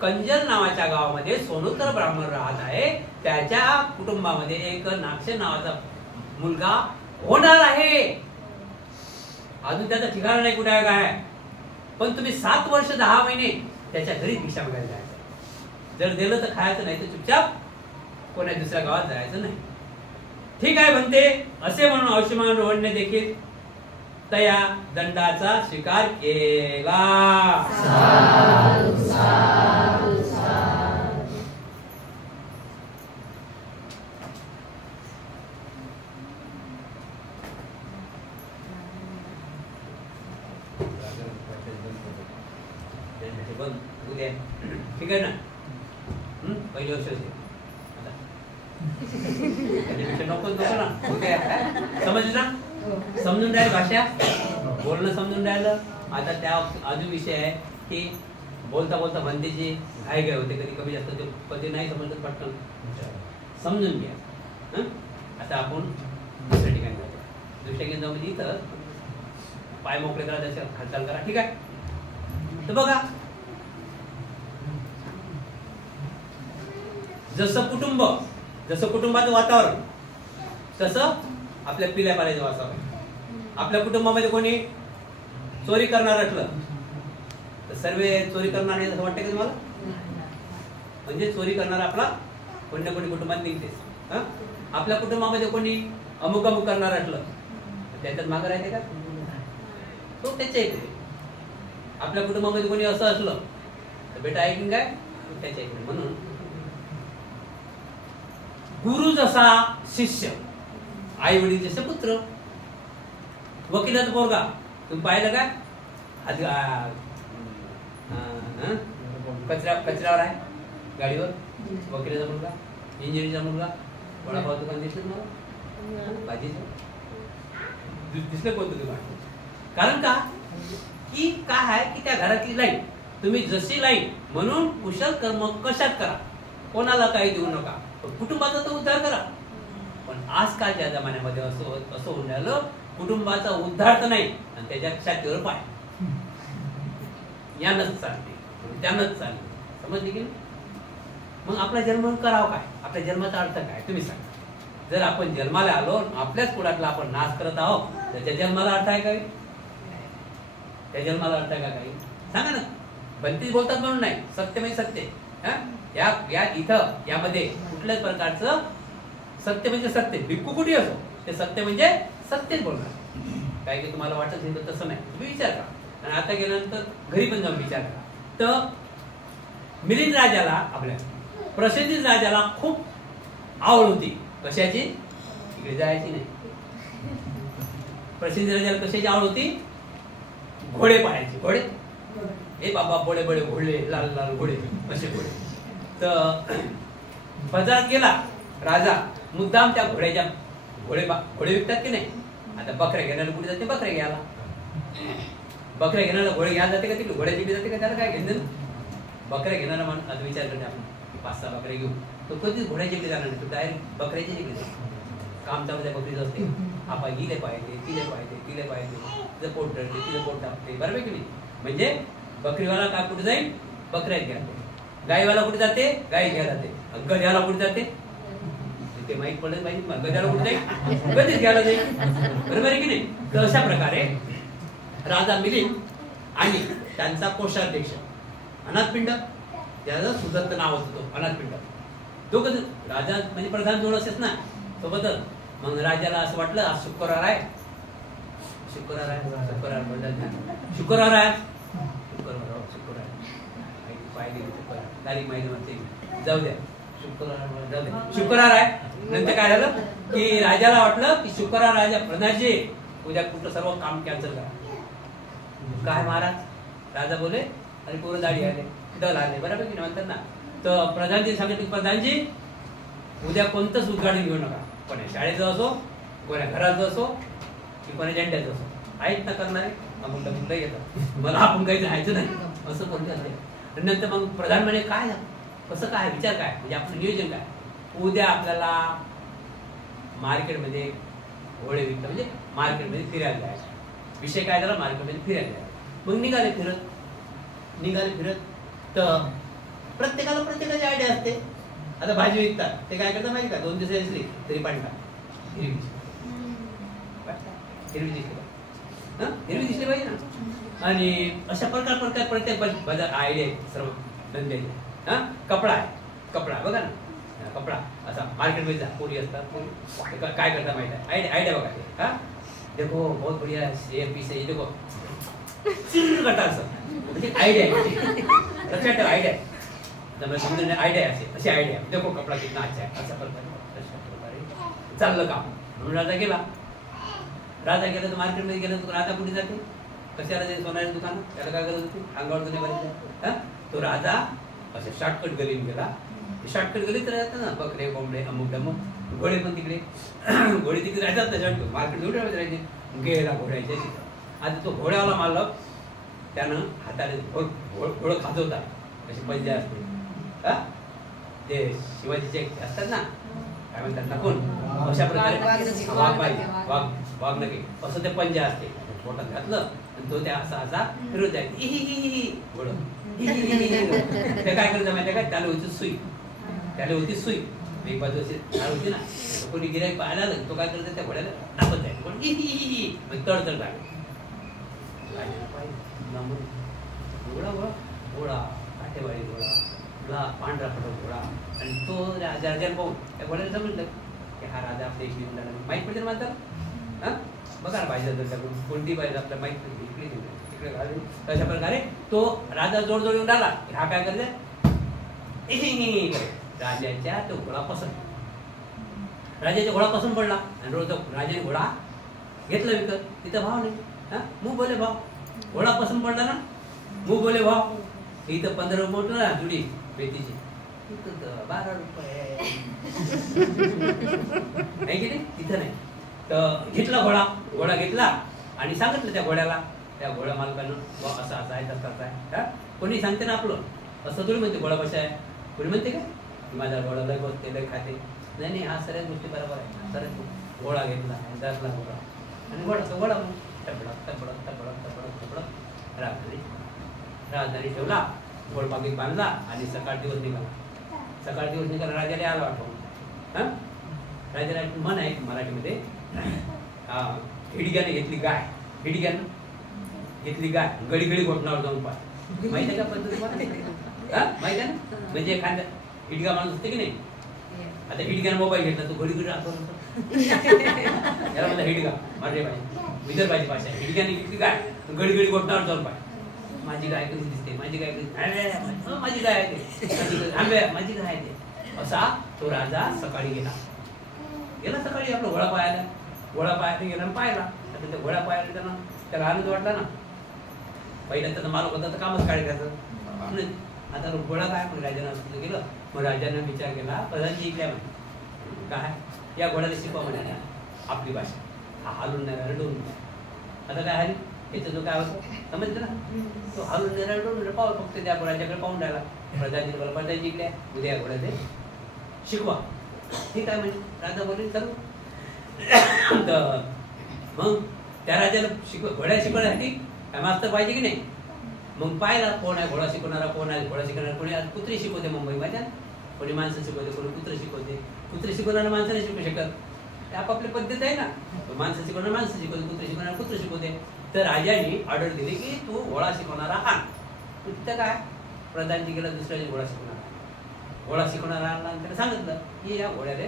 कंजल नावाच्या गावामध्ये सोनुत्तर ब्राह्मण राहत आहे. त्याच्या कुटुंबामध्ये एक नागसेन नावाचा मुलगा होणार आहे. अजून त्याचा ठिकाणा नाही कुठे आहे काय. पण तुम्ही 7 वर्ष 10 महिने त्याच्या घरी भिक्षा मागायला जायचं. जर दिलं तर खायचं, नाही तर चुपचाप कोणा दुसऱ्या गावात जायचं नाही. ठीक आहे म्हणते. असे म्हणून आयुष्यमान रोहनने देखील तया दंडाचा स्वीकार केला. बंद उद्या ठीक आहे ना. पहिली वर्ष होते नको ना उद्या समजलं ना. समजून राहील भाषा बोलणं समजून राहिलं. आता त्या अजून विषय आहे की बोलता बोलता म्हणतेची घाई घाई होते कधी कमी जास्त ते कधी नाही समजत पटकन समजून घ्या. आता आपण दुसऱ्या ठिकाणी जातो. दुसऱ्या ठिकाणी जाऊ म्हणजे इथं पाय मोकळे करा त्याच्या हालचाल करा ठीक आहे. तर बघा जसं कुटुंब जसं कुटुंबाचं वातावरण तसं आपल्या पिल्या पाल्याचं वातावरण. आपल्या कुटुंबामध्ये कोणी चोरी करणार असलं तर सर्व चोरी करणार नाही असं वाटतं का तुम्हाला. म्हणजे चोरी करणार आपला कोणी ना कोणी कुटुंबात निघतेच. आपल्या कुटुंबामध्ये कोणी अमुक अमुक करणार असलं तर त्याच्यात मागं राहते का तो त्याच्या इकडे. आपल्या कुटुंबामध्ये कोणी असं असलं तर बेटा ऐकून काय त्याच्या इकडे. म्हणून गुरु जसा शिष्य आई वडील जसे पुत्र. वकिलाचा पोरगा तुम्ही पाहिलं का कचऱ्यावर आहे गाडीवर. वकिलाचा मुलगा इंजिनिअरचा मुलगा वडापाव दुकान दिसलं तुम्हाला भाजीचं दिसलं कोणतं दुकान. कारण का की काय आहे की त्या घरातली लाईन तुम्ही जशी लाईन म्हणून कुशल कर्म कशात करा. कोणाला काही देऊ नका कुटुंबाचा तर उद्धार करा. पण आजकालच्या जमान्यामध्ये असं होऊन राहिलं कुटुंबाचा उद्धार तर नाही आणि त्याच्या छातीवर पाय यानंच चालते त्यानंच चालते. समजले की मग आपला जन्म करावं काय. आपल्या जन्माचा अर्थ काय तुम्ही सांगा. जर आपण जन्माला आलो आपल्याच कुळातला आपण नाश करत आहोत तर त्या जन्माला अर्थ आहे काही. त्या जन्माला अर्थ आहे का काही सांगा ना. भलतीच बोलतात म्हणून नाही सत्य म्हणजे सत्य. या इथं यामध्ये कुठल्याच प्रकारचं सत्य म्हणजे सत्य. भिक्खू कुठे असो ते सत्य म्हणजे सत्यच बोलणार. काही की तुम्हाला वाटत नाही तर तसं नाही. तुम्ही विचार करा आणि आता गेल्यानंतर घरी पण जाऊन विचार करा. तर मिलिंद राजाला आपल्या प्रसिद्ध राजाला खूप आवड होती कशाची. इकडे जायची नाही. प्रसिद्ध राजाला कशाची आवड होती. घोडे पाहायचे. घोडे हे बाबा बडे बडे घोडे लाल लाल घोडे असे घोडे. तर बाजारात गेला राजा मुद्दाम त्या घोड्याच्या घोडे विकतात की नाही. आता बकऱ्या घेण्याला कुठे जाते बकऱ्या घ्यायला. बकऱ्या घेण्याला घोडे घ्यायला जाते का तिकडे घोड्याची बी जाते का त्याला काय घेणं. बकऱ्या घेणारा माणूस आता विचार करते आपण 5-6 बकऱ्या घेऊ तो कधीच घोड्याच्या इकडे जाणार नाही. तो डायरेक्ट बकऱ्याच्या इकडे जातो. काम चालू त्या बकरीचं असते. आपण हिले पाहिजे तिले पाहिजे तिचं पोट धरते तिचं पोट टाकते बरोबर की नाही. म्हणजे बकरीवाला काय कुठे जाईल बकऱ्यात घ्या. गायवाला कुठे जाते गाय घ्या जाते. गध्याला कुठे जाते ते माहीत पडलं पाहिजे. गध्याला कुठे जाईल गधीच घ्यायला जाईल बरोबर आहे की नाही. तर अशा प्रकारे राजा मिलिंद आणि त्यांचा कोषाध्यक्ष अनाथपिंड त्याचं सुदत्त नाव होतं तो अनाथपिंड. दोघं राजा म्हणजे प्रधान जोड असेच ना सोबतच. मग राजाला असं वाटलं आज शुक्रवार आहे शुक्रवार आहे तारीख माहिती म्हणते जाऊ द्या शुक्रवार आहे. नंतर काय झालं की राजाला वाटलं की शुक्रवार राजा प्रधानजी उद्या कुठं सर्व काम कॅन्सल करा. काय महाराज राजा बोले आणि पूर्ण दाढी आले दल आले बरोबर की म्हणतात ना. तर प्रधानजी सांगितलं प्रधानजी उद्या कोणतंच उद्घाटन घेऊ नका. कोण्या शाळेचं असो कोण्या घराचं असो की कोण्या झेंड्याचं असो आहेत ना करणारे आपण कुठलं येतं मला आपण काही जायचं नाही असं कोणतं नाही. नंतर मग प्रधान म्हणे काय कसं काय विचार काय म्हणजे आपलं नियोजन काय. उद्या आपल्याला मार्केटमध्ये घोडे विकतात म्हणजे मार्केटमध्ये फिरायला जायचं. विषय काय झाला मार्केटमध्ये फिरायला जायचं. मग निघाले फिरत तर प्रत्येकाला प्रत्येकाची आयडिया असते. आता भाजी विकतात ते काय करतात माहिती का 2 दिवस असली तरी पाणी हिरवी दिसली पाहिजे ना. आणि अशा प्रकार प्रत्येक बाजार आयडिया आहे सर्व धंद्याचे. कपडा आहे कपडा बघा ना कपडा असा मार्केटमध्ये जा पोरी असतात काय करता माहिती आहे आयडिया बघा ते. देखो बहुत बढ़िया ये पीस है देखो करता असं म्हणजे आयडिया आहे. लक्षात ठेवा आयडिया आहे. समजून आयडिया असे अशी आयडिया देखो कपडा कितना अच्छा आहे अशा प्रकारे चाललं काम. म्हणून राजा गेला तर मार्केटमध्ये गेला तर राजा कुठे जाते कशाला ते सोन्याचं दुकान त्याला काय करत होती अंगावर नाही बघितलं. तो राजा असं शॉर्टकट गलीन गेला. शॉर्टकट गलीत राहतात ना बकरे कोंबडे अमुक डमुक घोडे पण तिकडे घोडे तिकडे राहतात ना शॉर्टकट मार्केट एवढे राहायचे गेला घोड्याच्या तिथं. आता तो घोड्यावाला मालक त्यानं हाताने घोडं खाजवता अशी पंजा असते ते शिवाजीचे असतात ना काय म्हणतात ना कोण अशा प्रकारे वाघ पाहिजे वाघ नके असं ते पंजा असते पोटात घातलं आणि तो त्या असा असा फिरवत जायचं घोडं ते काय करायचं माहिती काय त्याला होती सुई एक बाजू अशी झाड होती ना कोणी गिराईक पाहायला आलं तो काय करतो त्या घोड्याला दाबत जायचं तडतड लागेल घोडा घोडा घोडा काठेवाडी घोडा पांढरा फटक घोडा आणि तो राजा पाहून त्या घोड्याला समजलं की हा राजा आपल्या इकडे येऊन राहिला माहीत पडते ना मात्र बघा ना पाहिजे त्याच्याकडून कोणती पाहिजे आपल्याला माहीत नाही इकडे तिकडे घालून तशा प्रकारे तो राजा जोड येऊन राहिला हा काय करते राजाच्या तो घोडा पसंत राजाचा घोडा पसंत पडला आणि रोज राजाने घोडा घेतला विकत तिथं भाव नाही मग बोले भाव घोडा पसंत पडला ना मग बोले भाव इथं 15 मोठ ना जुडी पेटीची 12 रुपये आहे की नाही तिथं नाही तर घेतला घोडा घेतला आणि सांगितलं त्या घोड्याला त्या घोड्या मालकानं असा असा आहे तसा आहे कोणी सांगते ना आपलं असं थोडी म्हणते घोडा कसा आहे कोणी म्हणते का माझा घोडा लय बसते लय खाते नाही हा सगळ्याच गोष्टी बरोबर आहे सरळ घोडा घेतला दसला घोडा आणि घोडा टपडक राजधानी ठेवला घोडपाकीत बांधला आणि सकाळ दिवस निघाला राजाला आला वाटवून राजाला म्हण आहे मराठीमध्ये हिडग्याने घेतली गाय गडी घोटणावर जाऊन पाय माहिती आहे का पद्धत माहिती आहे ना म्हणजे एखाद्या हिडगा माणूस असते की नाही आता हिडग्याने मोबाईल घेतला तो घडी याला म्हणता हिडगा माझे पाहिजे विदर्भाची भाषा हिडग्याने घेतली गाय गडी घोटणावर जाऊन पाय माझी गाय कशी दिसते माझी गाय कशी माझी गाय आहे माझी गाय आहे असा तो राजा सकाळी गेला सकाळी आपला घोडा पाहायला गेला आणि पाहिला आता त्या घोडा पाहायला त्याला आनंद वाटला ना पहिला त्याचा मालक होता तर कामच काढायचं आता घोडा काय मग राजानं गेलं मग राजानं विचार केला प्रधानजी इकल्या म्हणे काय या घोड्याला शिकवा म्हणे आपली भाषा हा हालून नाही रडवून आता काय हरी याचं जो काय होतं समजतं ना तो हालून नाही रडवून पाहू फक्त त्या घोड्याच्याकडे पाहून राहिला प्रधानजी बोला प्रधानजी इकल्या उद्या घोड्याचे शिकवा ठीक आहे म्हणजे राजा बोलले चालू तर मग त्या राजाला घोड्या शिकवण्यासाठी काय मास्तर पाहिजे की नाही मग पाहिला कोण आहे घोडा शिकवणारा कोण आहे घोडा शिकवणारा कोणी आज कुत्री शिकवते मुंबई माहिती आहे कोणी माणसं शिकवते कोणी कुत्र शिकवते कुत्री शिकवणारा माणसं नाही शिकू शकत आपापली पद्धत आहे ना माणसं शिकवणारा माणसं शिकवते कुत्र शिकवणारा कुत्र शिकवते तर राजाने ऑर्डर दिली की तू घोडा शिकवणारा आण तिथं काय प्रधानजी गेला दुसऱ्या घोडा शिकवणारा आणला आणि त्याला सांगितलं की या घोड्याने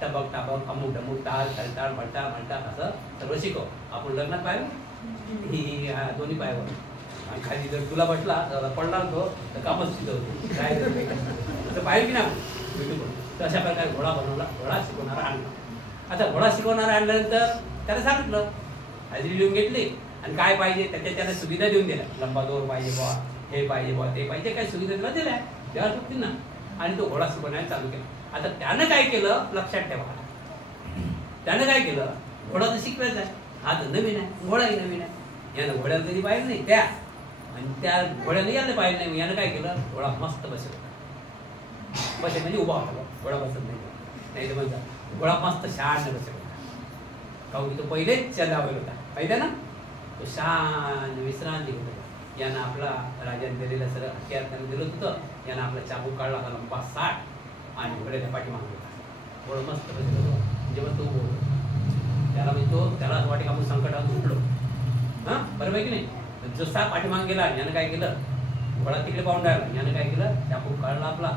टबक अमुक डमुक ताल तलताळ म्हणता असं सगळं शिकव आपण लग्नात पाहिलं ही दोन्ही पायावर आणि खाली जर तुला बसला पडला तो तर कामच तिथं होतो काय असं पाहिजे की नाही तर अशा प्रकारे घोडा बनवला घोडा शिकवणारा आणला आता घोडा शिकवणारा आणल्यानंतर त्याला सांगितलं हजेरी लिहून घेतली आणि काय पाहिजे त्याला सुविधा देऊन दिल्या लंबा दोर पाहिजे बुवा हे पाहिजे बुवा ते पाहिजे काय सुविधा तुला दिल्या तेव्हा चुकतील ना आणि तो घोडा शिकवण्याला चालू केला आता त्यानं काय केलं लक्षात ठेवा त्यानं काय केलं घोडा तर शिकवायचा आहे हा तर नवीन आहे घोडाही नवीन आहे यानं घोड्याला कधी पाहिलं नाही त्या आणि त्या घोड्याला यायला पाहिलं नाही यानं काय केलं घोडा मस्त बसेल म्हणजे उभा होता घोडा बसत नाही तर म्हणतात घोडा मस्त शांत बसेल काहून तो पहिलेच लावलेला होता पाहिजे ना तो शांत विश्रांती होता यानं आपला राजाने दिलेलं सगळं हत्यार त्यानं दिलं होतं यानं आपला चाबूक काढला होता लंबा 60 आणि घोड्याच्या पाठीमागे होता घोडं मस्त बसेल होतं जेव्हा तो त्याला म्हणजे त्याला असं वाटे का आपण संकटात उठलो बरोबर की नाही जसा पाठीमागे गेला यानं काय केलं घोडा तिकडे पाहून राहिला यानं काय केलं चाबूक काढला आपला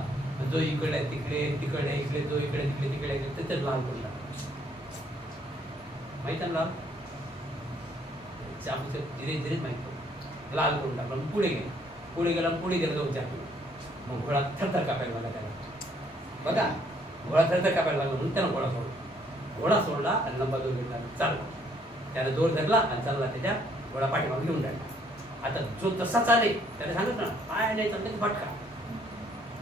जो इकडे तिकडे इकडे जो इकडे तिकडे तिथेच लाल पडला माहित आहे लाल चाबूक धीरे धीरे माहित लाल करून टाकला मग पुढे गेला पुढे गेला जाऊन चाकू मग घोडा थरथर कापायला लागला त्याला बघा घोडा थरथर कापायला लागला म्हणून त्यानं घोडा सोडला आणि लंबा जोर घेतला चालला त्याला जोर धरला आणि चालला त्याच्या घोडा पाठीमागे घेऊन राहिला. आता जो तसा चाले त्याला सांगत ना पाय नाही चाललं की फटका,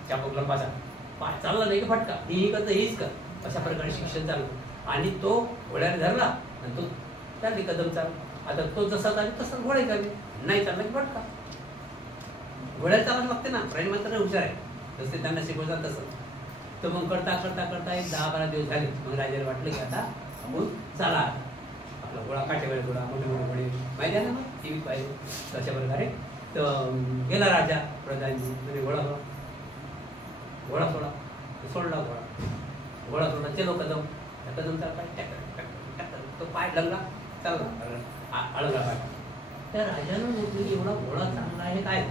चाबूक लंबाचा पाय चालला नाही की फटका, ही करतं हेच कर, अशा प्रकारे शिक्षण चालू. आणि तो घोड्याने धरला आणि तो चालली कदम चाल. आता तो जसा चालेल तसा घोडा चालले, नाही चालला की फटका. घोड्याला चालायला लागते ना, प्राणी मात्र हुशार आहे, जसे त्यांना शिकवतात तसं. तर मग करता करता करता एक 10-12 दिवस झाले. मग राजाला वाटलं की आता आपण चला आपला घोडा काठेवाडी घोडा मोठे मोठे घोडे माहिती आहे ना, मग टी व्ही पाहिजे तशा प्रकारे. तर गेला राजा प्रधानजी म्हणजे घोडा घोडा सोडा, सोडला घोडा सोडला, चलो कदम. कदमचा पाय तो पाय ढगला चालला अळला पाय. त्या राजानं म्हटलं की एवढा घोडा चांगला आहे काय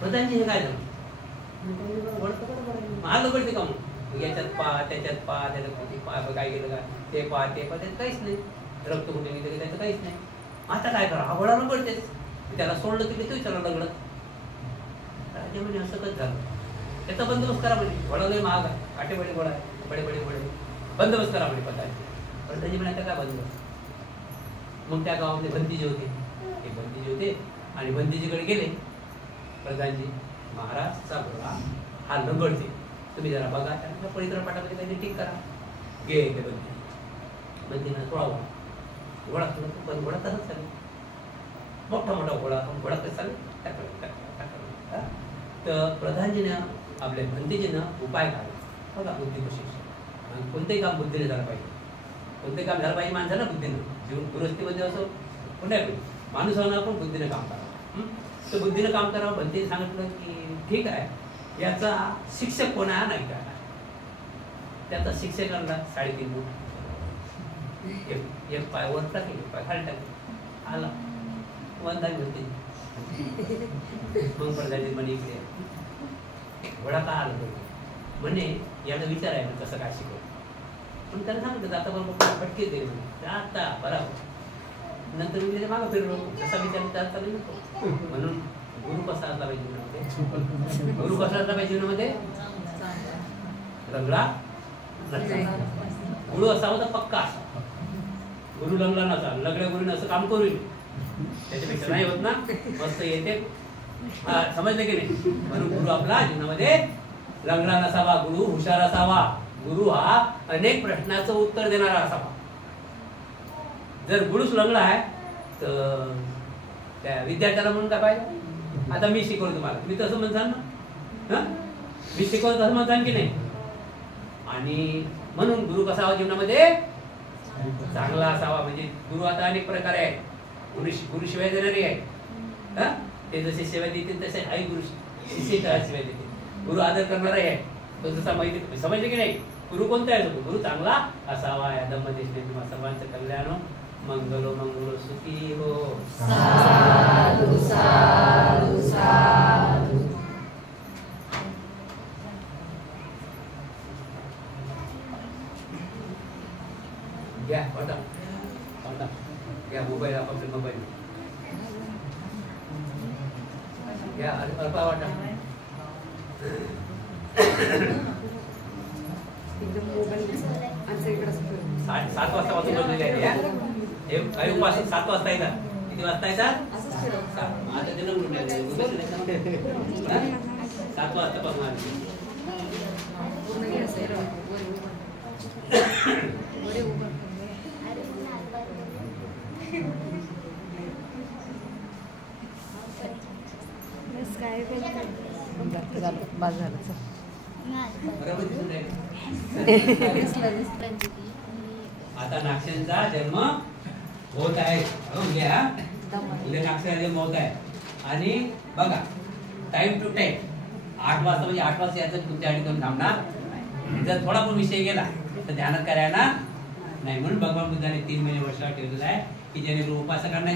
प्रधानजी हे काय झालं महाग पडते का मग याच्यात पा त्याच्यात पा त्याच्यात पा काय केलं का ते पा त्याच्यात काहीच नाही, रक्त कुठे गेलं त्याचं काहीच नाही. आता काय करा हा घोडा पडतेच, त्याला सोडलं की ते विचारलं लागलं. राजा म्हणजे असं कसं झालं, त्याचा बंदोबस्त करा म्हणजे घोडा लय महाग आहे, काटेबडे घोडा आहे, बडे बडे घोडे बंदोबस्त करा म्हणजे पदार्थ. पण त्याची म्हणायचं काय बंदोबस्त. मग त्या गावामध्ये भंतीजी होते, ते भंतीजी होते आणि भंतीजीकडे गेले. प्रधानजी महाराजचा घोडा हा लंगडते, तुम्ही जरा बघा त्यांना परित्र पाठामध्ये काहीतरी ठीक करा. गे ते बंदीनं सोळावा घोडा सोडा, पण घोडा तसंच चालेल, मोठा मोठा घोडा कसं चालेल. तर प्रधानजीनं आपल्या भंतीजीनं उपाय काढला बघा, बुद्धिप्रशिक्षण. कोणतेही काम बुद्धीने झालं पाहिजे, कोणतेही काम झालं पाहिजे माणसाला बुद्धीनं. जीवन दुरुस्तीमध्ये असो कोणत्या माणूस होणार पण बुद्धीने काम करावं. तर बुद्धीनं काम करावं. भंतीने सांगितलं की ठीक आहे, याचा शिक्षक कोण आहे नाही काय. त्याचा शिक्षक आणला 3.5 फूट, एक पाय वर टाकेल एक पाय खाली टाकेल आला वंदान होते. मग प्रधानजी म्हणे इकडे घोडा का आला म्हणे याला विचार आहे म्हणजे कसं काय शिकवलं. पण त्याला सांगितलं आता बरोबर फटके दे म्हणजे आता बरोबर. नंतर मी त्याच्या मागं फिरलो, जसा विचार त्याला चालेल नको. म्हणून गुरु कसा असला पाहिजे जीवनामध्ये, गुरु कसा असला पाहिजे जीवनामध्ये लंगडा गुरु असावा तर पक्का असा. गुरु लंगडा नसा, लंगड्या गुरुने असं काम करू त्याच्यापेक्षा नाही होत ना, मस्त येते. समजलं की नाही. म्हणून गुरु आपला जीवनामध्ये लंगडा नसावा, गुरु हुशार असावा. गुरु हा अनेक प्रश्नाचं उत्तर देणारा असावा. जर गुरुच लंगडा आहे तर त्या विद्यार्थ्याला म्हणून काय पाहिजे, आता मी शिकवतो तुम्हाला, तुम्ही तसं म्हणताल ना, मी शिकवतो तसं म्हणताल की नाही. आणि म्हणून गुरु कसा हवा जीवनामध्ये चांगला असावा. म्हणजे गुरु आता अनेक प्रकारे आहेत. गुरु शिवाय देणारे आहे, ते जसे सेवा देतील तसे आई गुरु शिष्य शिवाय देतील. गुरु आदर करणारा आहे, तो जसा माहिती समजले की नाही. गुरु कोणता आहे, गुरु चांगला असावा. या धम्मदेशने तुम्हा सर्वांचं कल्याण मंगलो मंगलो सुखी हो. साधु साधु साधु. घ्या वाटा वाटा घ्या मोबाईल, आपले मोबाईल घ्या अल्पा वाटा. सात वाजता वाजून बोललेली आहे. हे काही उपास 7 वाजता येतात. किती वाजता येतात? 7. आता ते नंबर 7 वाजता पासून आता नागसेनचा जन्म होत आहे. उद्या नागसेनचा जन्म होत आहे. आणि बघा टाइम टू टाइम 8 वाजता म्हणजे 8 वाजता याचं तुमच्या ठिकाणी थांबणार. जर थोडा पण विषय गेला तर ध्यानात करायला नाही. म्हणून भगवान बुद्धाने 3 महिने वर्षावर ठेवलेला आहे की जेणेकरून उपासकांना